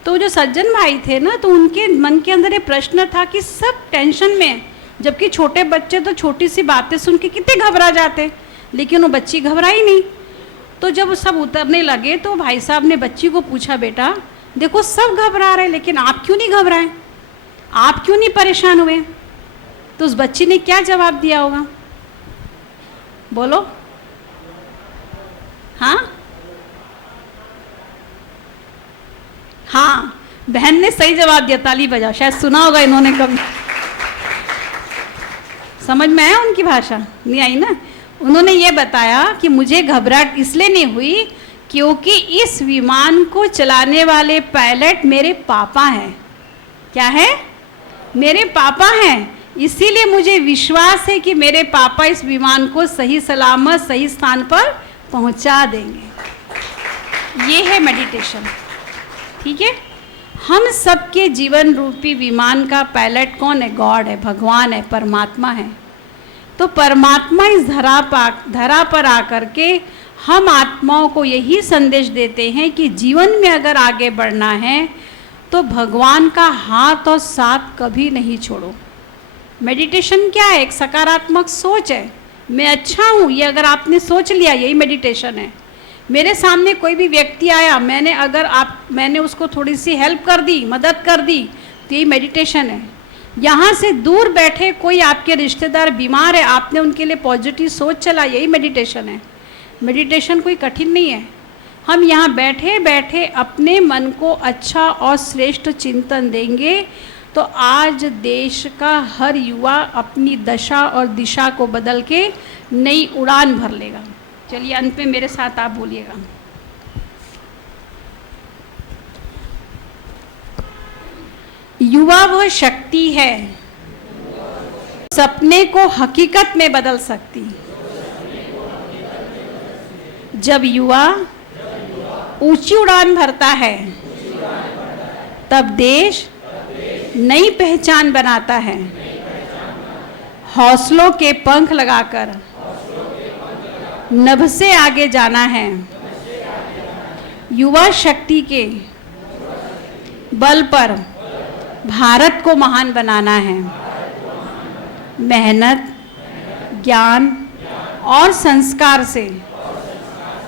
तो जो सज्जन भाई थे ना, तो उनके मन के अंदर ये प्रश्न था कि सब टेंशन में, जबकि छोटे बच्चे तो छोटी सी बातें सुन के कितने घबरा जाते, लेकिन वो बच्ची घबराई नहीं। तो जब सब उतरने लगे तो भाई साहब ने बच्ची को पूछा, बेटा देखो सब घबरा रहे, लेकिन आप क्यों नहीं घबराए, आप क्यों नहीं परेशान हुए? तो उस बच्ची ने क्या जवाब दिया होगा, बोलो? हाँ, बहन ने सही जवाब दिया, ताली बजाओ, शायद सुना होगा इन्होंने कभी। समझ में आया उनकी भाषा? नहीं आई ना। उन्होंने ये बताया कि मुझे घबराहट इसलिए नहीं हुई क्योंकि इस विमान को चलाने वाले पायलट मेरे पापा हैं। क्या है? मेरे पापा हैं, इसीलिए मुझे विश्वास है कि मेरे पापा इस विमान को सही सलामत सही स्थान पर पहुंचा देंगे। ये है मेडिटेशन, ठीक है। हम सबके जीवन रूपी विमान का पायलट कौन है? गॉड है, भगवान है, परमात्मा है। तो परमात्मा इस धरा पर आकर के हम आत्माओं को यही संदेश देते हैं कि जीवन में अगर आगे बढ़ना है तो भगवान का हाथ और साथ कभी नहीं छोड़ो। मेडिटेशन क्या है? एक सकारात्मक सोच है, मैं अच्छा हूँ, ये अगर आपने सोच लिया, यही मेडिटेशन है। मेरे सामने कोई भी व्यक्ति आया, मैंने उसको थोड़ी सी हेल्प कर दी, मदद कर दी, तो यही मेडिटेशन है। यहाँ से दूर बैठे कोई आपके रिश्तेदार बीमार है, आपने उनके लिए पॉजिटिव सोच चला, यही मेडिटेशन है। मेडिटेशन कोई कठिन नहीं है। हम यहाँ बैठे बैठे अपने मन को अच्छा और श्रेष्ठ चिंतन देंगे तो आज देश का हर युवा अपनी दशा और दिशा को बदल के नई उड़ान भर लेगा। चलिए अंत में मेरे साथ आप बोलिएगा। युवा वह शक्ति है सपने को हकीकत में बदल सकती। जब युवा ऊंची उड़ान भरता है तब देश नई पहचान बनाता है। हौसलों के पंख लगाकर नभ से आगे जाना है। युवा शक्ति के बल पर भारत को महान बनाना है। मेहनत, ज्ञान और संस्कार से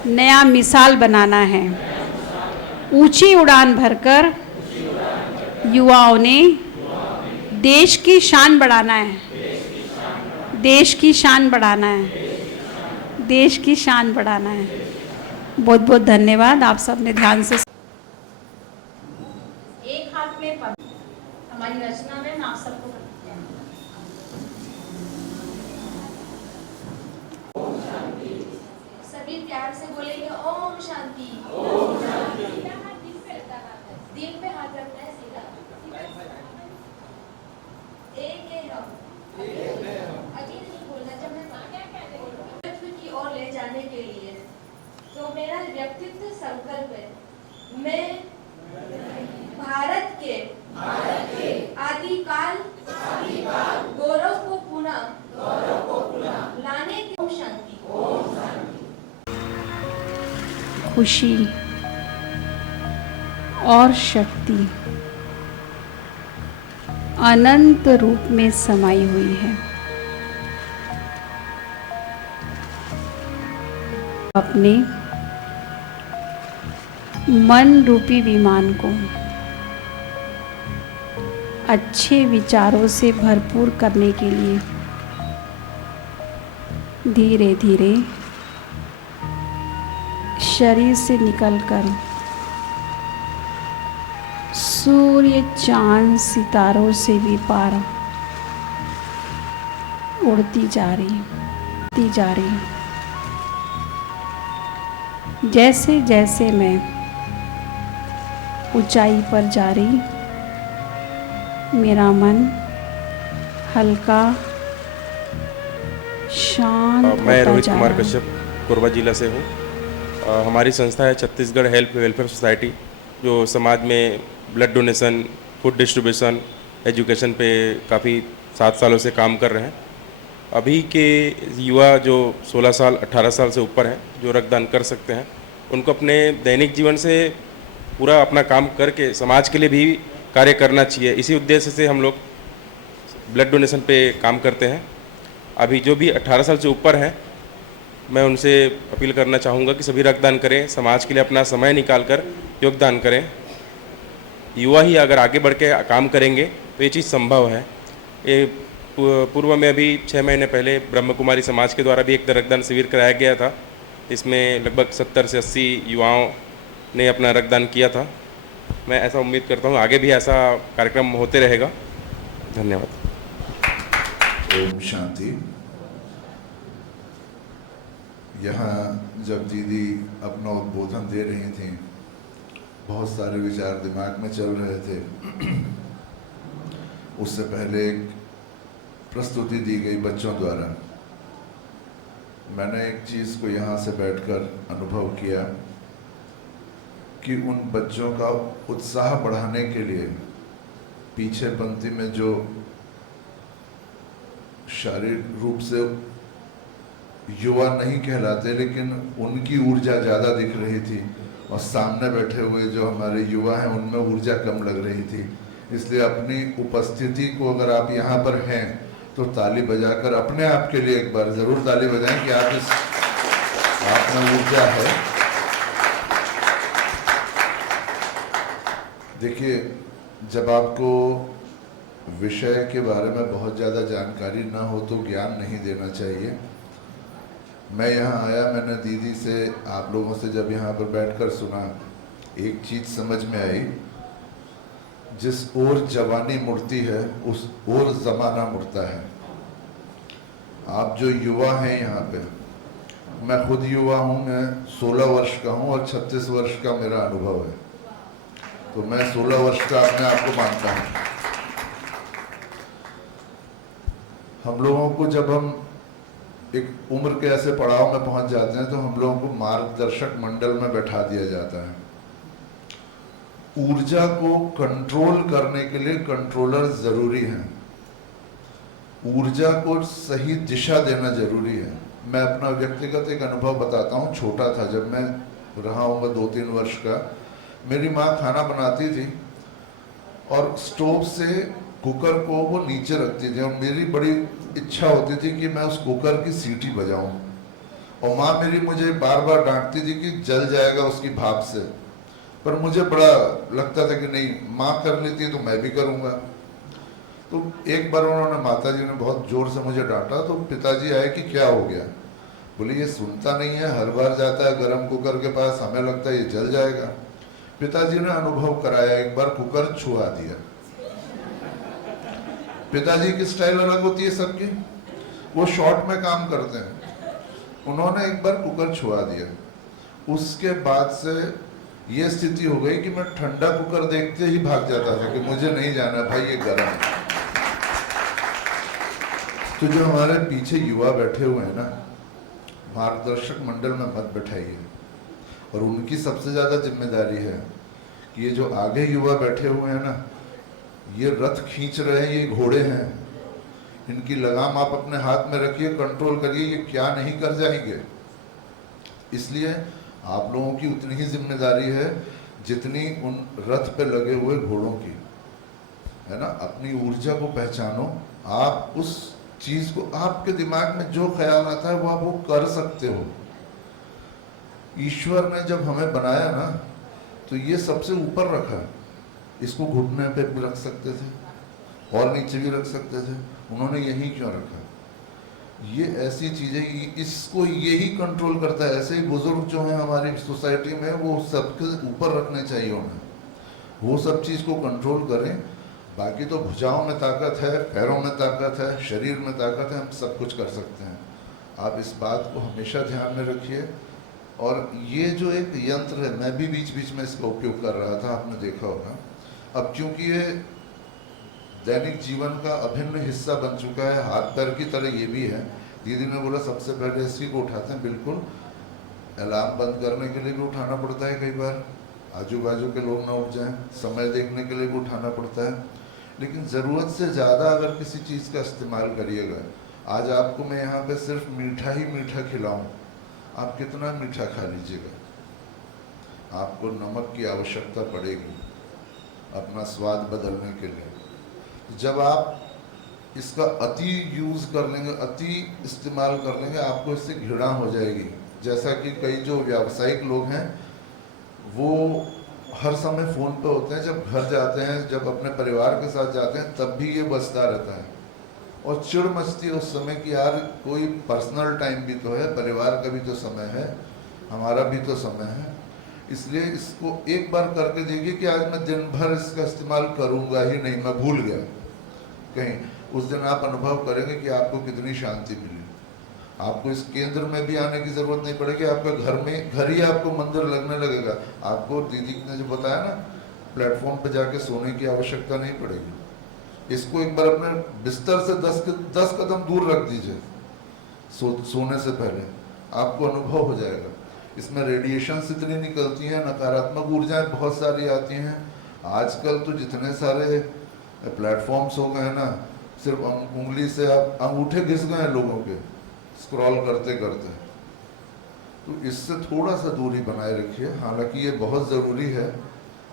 नया मिसाल बनाना है। ऊंची उड़ान भरकर युवाओं ने देश की शान बढ़ाना है। देश की शान बढ़ाना है। देश की शान बढ़ाना है। बहुत बहुत धन्यवाद। आप सब ने ध्यान से एक हाथ में हमारी रचना में आप सबको सभी प्यार से बोलेंगे ओम शांति। ओम शांति। दिल पे हाथ रखना है सीधा। एक है हम, अभी नहीं बोलना। खुशी और शक्ति अनंत रूप में समाई हुई है। अपने मन रूपी विमान को अच्छे विचारों से भरपूर करने के लिए धीरे धीरे शरीर से निकलकर सूर्य चांद सितारों से भी पार उड़ती जा रही। जैसे जैसे मैं ऊंचाई पर जा रही, मेरा मन हल्का शांत मैं होता रोहित जा कुमार रहा है। कश्यप कोरबा जिला से हूँ। हमारी संस्था है छत्तीसगढ़ हेल्थ वेलफेयर सोसाइटी, जो समाज में blood donation, food distribution, education पे काफ़ी 7 सालों से काम कर रहे हैं। अभी के युवा जो 16 साल 18 साल से ऊपर हैं, जो रक्तदान कर सकते हैं, उनको अपने दैनिक जीवन से पूरा अपना काम करके समाज के लिए भी कार्य करना चाहिए। इसी उद्देश्य से हम लोग ब्लड डोनेशन पे काम करते हैं। अभी जो भी 18 साल से ऊपर हैं, मैं उनसे अपील करना चाहूँगा कि सभी रक्तदान करें, समाज के लिए अपना समय निकाल कर योगदान करें। युवा ही अगर आगे बढ़ के काम करेंगे तो ये चीज़ संभव है। ये पूर्व में अभी 6 महीने पहले ब्रह्म कुमारी समाज के द्वारा भी एक रक्तदान शिविर कराया गया था। इसमें लगभग 70 से 80 युवाओं ने अपना रक्तदान किया था। मैं ऐसा उम्मीद करता हूँ आगे भी ऐसा कार्यक्रम होते रहेगा। धन्यवाद। ओम शांति। यहाँ जब दीदी अपना उद्बोधन दे रही थी, बहुत सारे विचार दिमाग में चल रहे थे। उससे पहले एक प्रस्तुति दी गई बच्चों द्वारा। मैंने एक चीज़ को यहाँ से बैठकर अनुभव किया कि उन बच्चों का उत्साह बढ़ाने के लिए पीछे पंक्ति में जो शारीरिक रूप से युवा नहीं कहलाते, लेकिन उनकी ऊर्जा ज़्यादा दिख रही थी, और सामने बैठे हुए जो हमारे युवा हैं उनमें ऊर्जा कम लग रही थी। इसलिए अपनी उपस्थिति को अगर आप यहाँ पर हैं तो ताली बजाकर अपने आप के लिए एक बार ज़रूर ताली बजाएं कि आप में ऊर्जा है। देखिए, जब आपको विषय के बारे में बहुत ज़्यादा जानकारी ना हो तो ज्ञान नहीं देना चाहिए। मैं यहाँ आया, मैंने दीदी से, आप लोगों से जब यहाँ पर बैठकर सुना, एक चीज़ समझ में आई, जिस ओर जवानी मुड़ती है उस ओर ज़माना मुड़ता है। आप जो युवा हैं यहाँ पे, मैं खुद युवा हूँ, मैं 16 वर्ष का हूँ और 36 वर्ष का मेरा अनुभव है, तो मैं 16 वर्ष का अपने आप को मानता हूँ। हम लोगों को जब हम एक उम्र के ऐसे पड़ाव में पहुंच जाते हैं तो हम लोगों को मार्गदर्शक मंडल में बैठा दिया जाता है। ऊर्जा को कंट्रोल करने के लिए कंट्रोलर जरूरी है, ऊर्जा को सही दिशा देना जरूरी है। मैं अपना व्यक्तिगत एक अनुभव बताता हूँ। छोटा था जब मैं रहा हूँ 2-3 वर्ष का, मेरी माँ खाना बनाती थी और स्टोव से कुकर को वो नीचे रखती थी, और मेरी बड़ी इच्छा होती थी कि मैं उस कुकर की सीटी बजाऊं, और माँ मेरी मुझे बार बार डांटती थी कि जल जाएगा उसकी भाप से, पर मुझे बड़ा लगता था कि नहीं, माँ कर लेती है तो मैं भी करूँगा। तो एक बार उन्होंने, माताजी ने बहुत जोर से मुझे डांटा, तो पिताजी आए कि क्या हो गया। बोले ये सुनता नहीं है, हर बार जाता है गर्म कुकर के पास, हमें लगता है ये जल जाएगा। पिताजी ने अनुभव कराया, एक बार कुकर छुआ दिया। पिताजी की स्टाइल अलग होती है सबकी, वो शॉर्ट में काम करते हैं। उन्होंने एक बार कुकर छुआ दिया, उसके बाद से ये स्थिति हो गई कि मैं ठंडा कुकर देखते ही भाग जाता था कि मुझे नहीं जाना भाई, ये गर्म है। तो जो हमारे पीछे युवा बैठे हुए हैं ना, मार्गदर्शक मंडल में मत बैठाइए, और उनकी सबसे ज़्यादा जिम्मेदारी है कि ये जो आगे युवा बैठे हुए हैं ना, ये रथ खींच रहे हैं, ये घोड़े हैं, इनकी लगाम आप अपने हाथ में रखिए, कंट्रोल करिए, ये क्या नहीं कर जाएंगे। इसलिए आप लोगों की उतनी ही जिम्मेदारी है जितनी उन रथ पे लगे हुए घोड़ों की है ना। अपनी ऊर्जा को पहचानो, आप उस चीज को, आपके दिमाग में जो ख्याल आता है वो आप वो कर सकते हो। ईश्वर ने जब हमें बनाया ना तो ये सबसे ऊपर रखा, इसको घुटने पे भी रख सकते थे और नीचे भी रख सकते थे, उन्होंने यही क्यों रखा? ये ऐसी चीजें, इसको यही कंट्रोल करता है। ऐसे ही बुजुर्ग जो हैं हमारी सोसाइटी में, वो सबके ऊपर रखने चाहिए उन्हें, वो सब चीज को कंट्रोल करें। बाकी तो भुजाओं में ताकत है, पैरों में ताकत है, शरीर में ताकत है, हम सब कुछ कर सकते हैं। आप इस बात को हमेशा ध्यान में रखिए। और ये जो एक यंत्र है, मैं भी बीच बीच में इसका उपयोग कर रहा था, आपने देखा होगा। अब क्योंकि ये दैनिक जीवन का अभिन्न हिस्सा बन चुका है, हाथ पैर की तरह ये भी है। दीदी ने बोला सबसे पहले इसी को उठाते हैं, बिल्कुल। अलार्म बंद करने के लिए भी उठाना पड़ता है, कई बार आजू बाजू के लोग ना उठ जाएं, समय देखने के लिए भी उठाना पड़ता है। लेकिन ज़रूरत से ज़्यादा अगर किसी चीज़ का इस्तेमाल करिएगा, आज आपको मैं यहाँ पे सिर्फ मीठा ही मीठा खिलाऊं, आप कितना मीठा खा लीजिएगा? आपको नमक की आवश्यकता पड़ेगी अपना स्वाद बदलने के लिए। जब आप इसका अति यूज़ कर लेंगे, अति इस्तेमाल कर लेंगे, आपको इससे घृणा हो जाएगी। जैसा कि कई जो व्यावसायिक लोग हैं वो हर समय फ़ोन पे होते हैं, जब घर जाते हैं, जब अपने परिवार के साथ जाते हैं, तब भी ये बजता रहता है और चिढ़ मचती है उस समय कि यार कोई पर्सनल टाइम भी तो है, परिवार का भी तो समय है, हमारा भी तो समय है। इसलिए इसको एक बार करके देखिए कि आज मैं दिन भर इसका इस्तेमाल करूँगा ही नहीं, मैं भूल गया कहीं। उस दिन आप अनुभव करेंगे कि आपको कितनी शांति मिली। आपको इस केंद्र में भी आने की ज़रूरत नहीं पड़ेगी, आपका घर ही आपको मंदिर लगने लगेगा। आपको दीदी ने जो बताया ना, प्लेटफॉर्म पे जाके सोने की आवश्यकता नहीं पड़ेगी। इसको एक बार अपने बिस्तर से 10 कदम दूर रख दीजिए सोने से पहले, आपको अनुभव हो जाएगा। इसमें रेडिएशंस इतनी निकलती हैं, नकारात्मक ऊर्जाएं बहुत सारी आती हैं। आजकल तो जितने सारे प्लेटफॉर्म्स हो गए हैं ना, सिर्फ उंगली से आप अंगूठे घिस गए हैं लोगों के स्क्रॉल करते करते। तो इससे थोड़ा सा दूरी बनाए रखिए। हालांकि ये बहुत ज़रूरी है,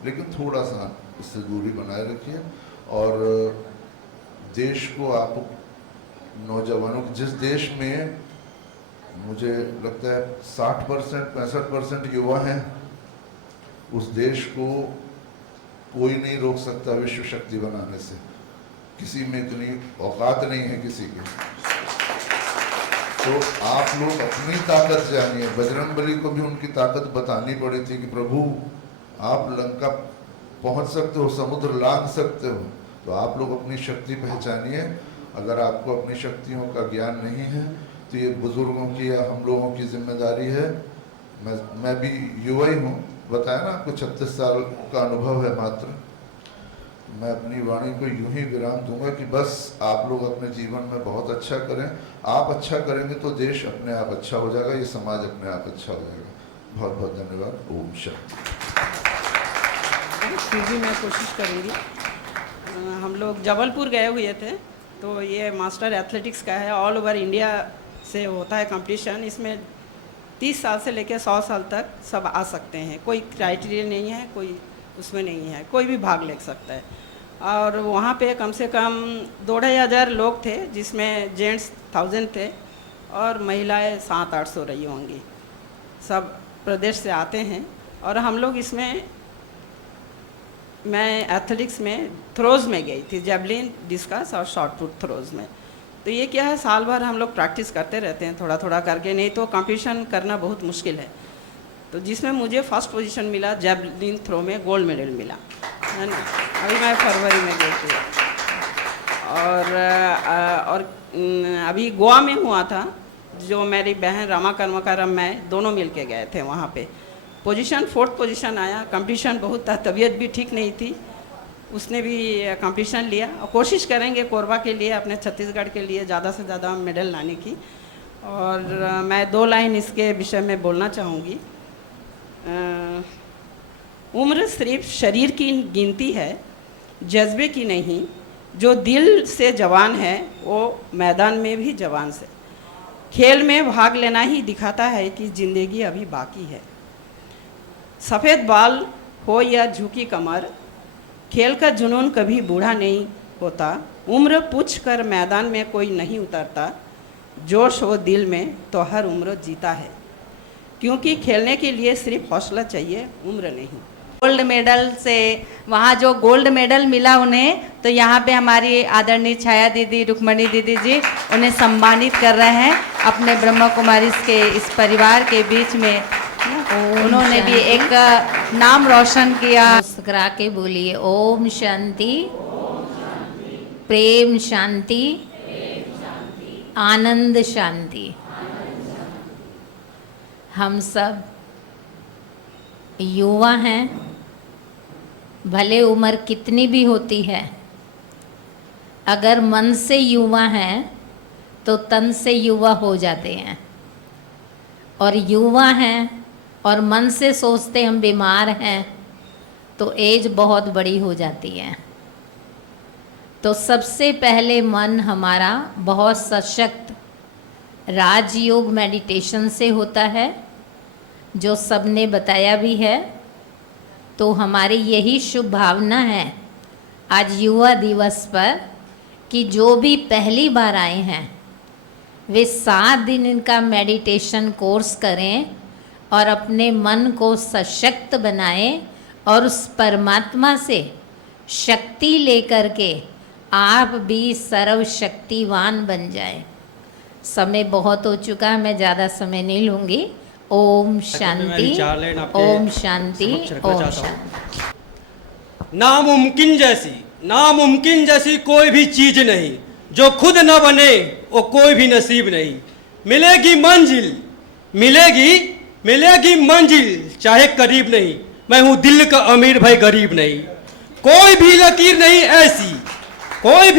लेकिन थोड़ा सा इससे दूरी बनाए रखिए। और देश को, आप नौजवानों को, जिस देश में मुझे लगता है 60% 65% युवा हैं, उस देश को कोई नहीं रोक सकता विश्व शक्ति बनाने से। किसी में इतनी औकात नहीं है किसी की। तो आप लोग अपनी ताकत जानिए। बजरंगबली को भी उनकी ताकत बतानी पड़ी थी कि प्रभु आप लंका पहुंच सकते हो, समुद्र लांघ सकते हो। तो आप लोग अपनी शक्ति पहचानिए। अगर आपको अपनी शक्तियों का ज्ञान नहीं है तो ये बुजुर्गों की या हम लोगों की जिम्मेदारी है। मैं भी युवा ही हूँ, बताया ना आपको 36 साल का अनुभव है मात्र। मैं अपनी वाणी को यूं ही विराम दूंगा कि बस आप लोग अपने जीवन में बहुत अच्छा करें। आप अच्छा करेंगे तो देश अपने आप अच्छा हो जाएगा, ये समाज अपने आप अच्छा हो जाएगा। बहुत बहुत धन्यवाद। ओम शांति। फिर भी मैं कोशिश करूँगी। हम लोग जबलपुर गए हुए थे, तो ये मास्टर एथलेटिक्स का है, ऑल ओवर इंडिया से होता है कंपटीशन। इसमें 30 साल से लेकर 100 साल तक सब आ सकते हैं, कोई क्राइटेरिया नहीं है, कोई उसमें नहीं है, कोई भी भाग ले सकता है। और वहाँ पे कम से कम 2-2,500 लोग थे, जिसमें जेंट्स 1000 थे और महिलाएं 700-800 रही होंगी। सब प्रदेश से आते हैं। और हम लोग इसमें, मैं एथलेटिक्स में थ्रोज़ में गई थी, जेवलिन, डिस्कस और शॉर्ट पुट थ्रोज़ में। तो ये क्या है, साल भर हम लोग प्रैक्टिस करते रहते हैं थोड़ा थोड़ा करके, नहीं तो कंपटीशन करना बहुत मुश्किल है। तो जिसमें मुझे फर्स्ट पोजीशन मिला, जेवलिन थ्रो में गोल्ड मेडल मिला, है ना। अभी मैं फरवरी में गई थी। और अभी गोवा में हुआ था, जो मेरी बहन रमा कर्मकारम, मैं दोनों मिल के गए थे वहाँ पे। पोजीशन 4th पोजीशन आया। कंपटीशन बहुत था, तबीयत भी ठीक नहीं थी, उसने भी कंपटीशन लिया। और कोशिश करेंगे कोरबा के लिए, अपने छत्तीसगढ़ के लिए ज़्यादा से ज़्यादा मेडल लाने की। और मैं 2 लाइन इसके विषय में बोलना चाहूँगी। उम्र सिर्फ शरीर की गिनती है, जज्बे की नहीं। जो दिल से जवान है वो मैदान में भी जवान से। खेल में भाग लेना ही दिखाता है कि ज़िंदगी अभी बाकी है। सफ़ेद बाल हो या झुकी कमर, खेल का जुनून कभी बूढ़ा नहीं होता। उम्र पूछ कर मैदान में कोई नहीं उतरता, जोश हो दिल में तो हर उम्र जीता है, क्योंकि खेलने के लिए सिर्फ हौसला चाहिए, उम्र नहीं। गोल्ड मेडल से, वहाँ जो गोल्ड मेडल मिला उन्हें, तो यहाँ पे हमारी आदरणीय छाया दीदी, रुक्मणी दीदी जी उन्हें सम्मानित कर रहे हैं अपने ब्रह्मा कुमारी के इस परिवार के बीच में। उन्होंने भी एक नाम रोशन किया। मुस्कुरा के बोलिए ओम शांति, प्रेम शांति, आनंद शांति। हम सब युवा हैं, भले उम्र कितनी भी होती है, अगर मन से युवा हैं तो तन से युवा हो जाते हैं, और युवा हैं और मन से सोचते हम बीमार हैं तो एज बहुत बड़ी हो जाती है। तो सबसे पहले मन हमारा बहुत सशक्त राजयोग मेडिटेशन से होता है, जो सबने बताया भी है। तो हमारी यही शुभ भावना है आज युवा दिवस पर कि जो भी पहली बार आए हैं वे 7 दिन इनका मेडिटेशन कोर्स करें और अपने मन को सशक्त बनाएं और उस परमात्मा से शक्ति लेकर के आप भी सर्वशक्तिवान बन जाएं। समय बहुत हो चुका है, मैं ज़्यादा समय नहीं लूँगी। ओम शांति, ओम शांति, ओम शांति। नामुमकिन जैसी कोई भी चीज नहीं, जो खुद न बने वो कोई भी नसीब नहीं। मिलेगी मंजिल चाहे करीब नहीं। मैं हूँ दिल का अमीर भाई, गरीब नहीं। कोई भी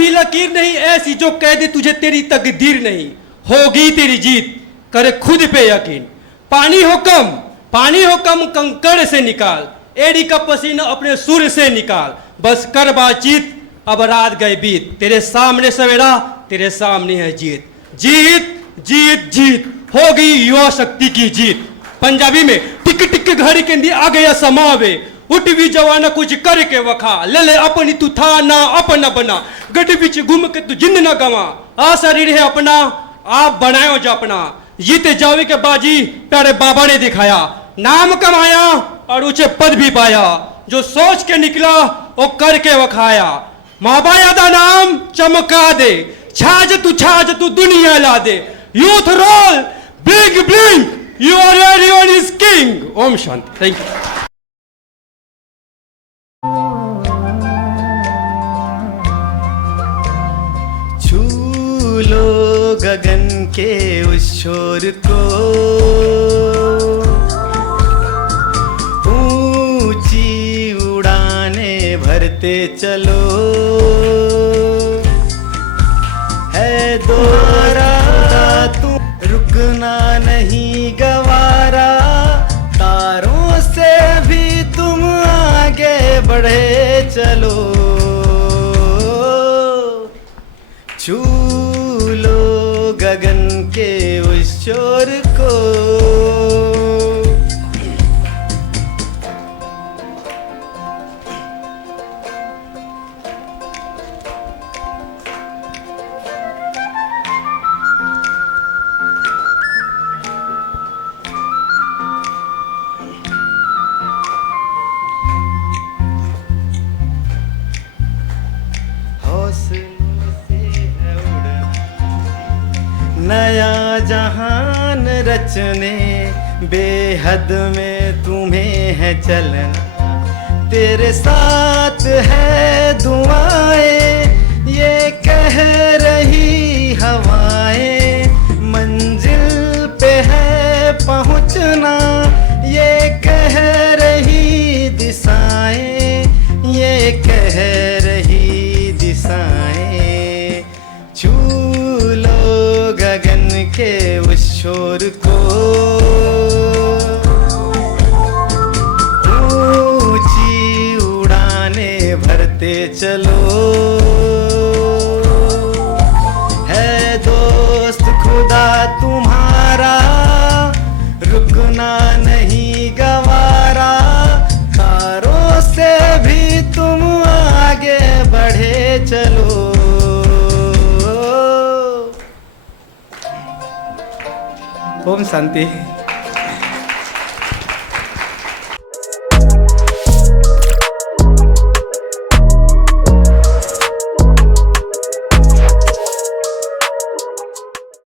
लकीर नहीं ऐसी जो कह दे तुझे तेरी तकदीर नहीं। होगी तेरी जीत, करे खुद पे यकीन। पानी हो कम कंकड़ से निकाल, एड़ी का पसीना अपने सुर से निकाल। बस कर बातचीत, अब रात गए बीत। तेरे सामने सवेरा, तेरे सामने है जीत। जीत होगी युवा शक्ति की जीत। पंजाबी में टिक टिक घड़ी के अंदर आ गया समावे, उठ भी जवाना कुछ करके वखा। ले अपनी तू था ना अपना बना, गड्डी बीच घूम के तू जिंद ना गवा। आ शरीर है अपना, आप बनाओ जो अपना। जीते जावे के बाजी प्यारे बाबा ने दिखाया। नाम कमाया और ऊंचे पद भी पाया। जो सोच के निकला वो करके वखाया। महाबाया दा नाम चमका दे, छाज तू दुनिया ला दे। Youth role bling, you are everyone is king. ओम शांति। Thank you. छू लो गगन के उस छोर को, ऊंची उड़ाने भरते चलो। है दोबारा तू रुकना नहीं गवारा, तारों से भी तुम आगे बढ़े चलो। छू लो गगन के उस छोर को। नया जहान रचने बेहद में तुम्हें है चलना। तेरे साथ है दुआएं ये कह रही हवाएं। मंजिल पे है पहुंचना ये कह रही दिशाएं। ये कह रही दिशाएं। छू लो गगन के उस छोर को। ऊंची उड़ाने भरते चलो। है दोस्त खुदा तुम्हारा, रुकना नहीं गवारा। चलो। ओम शांति।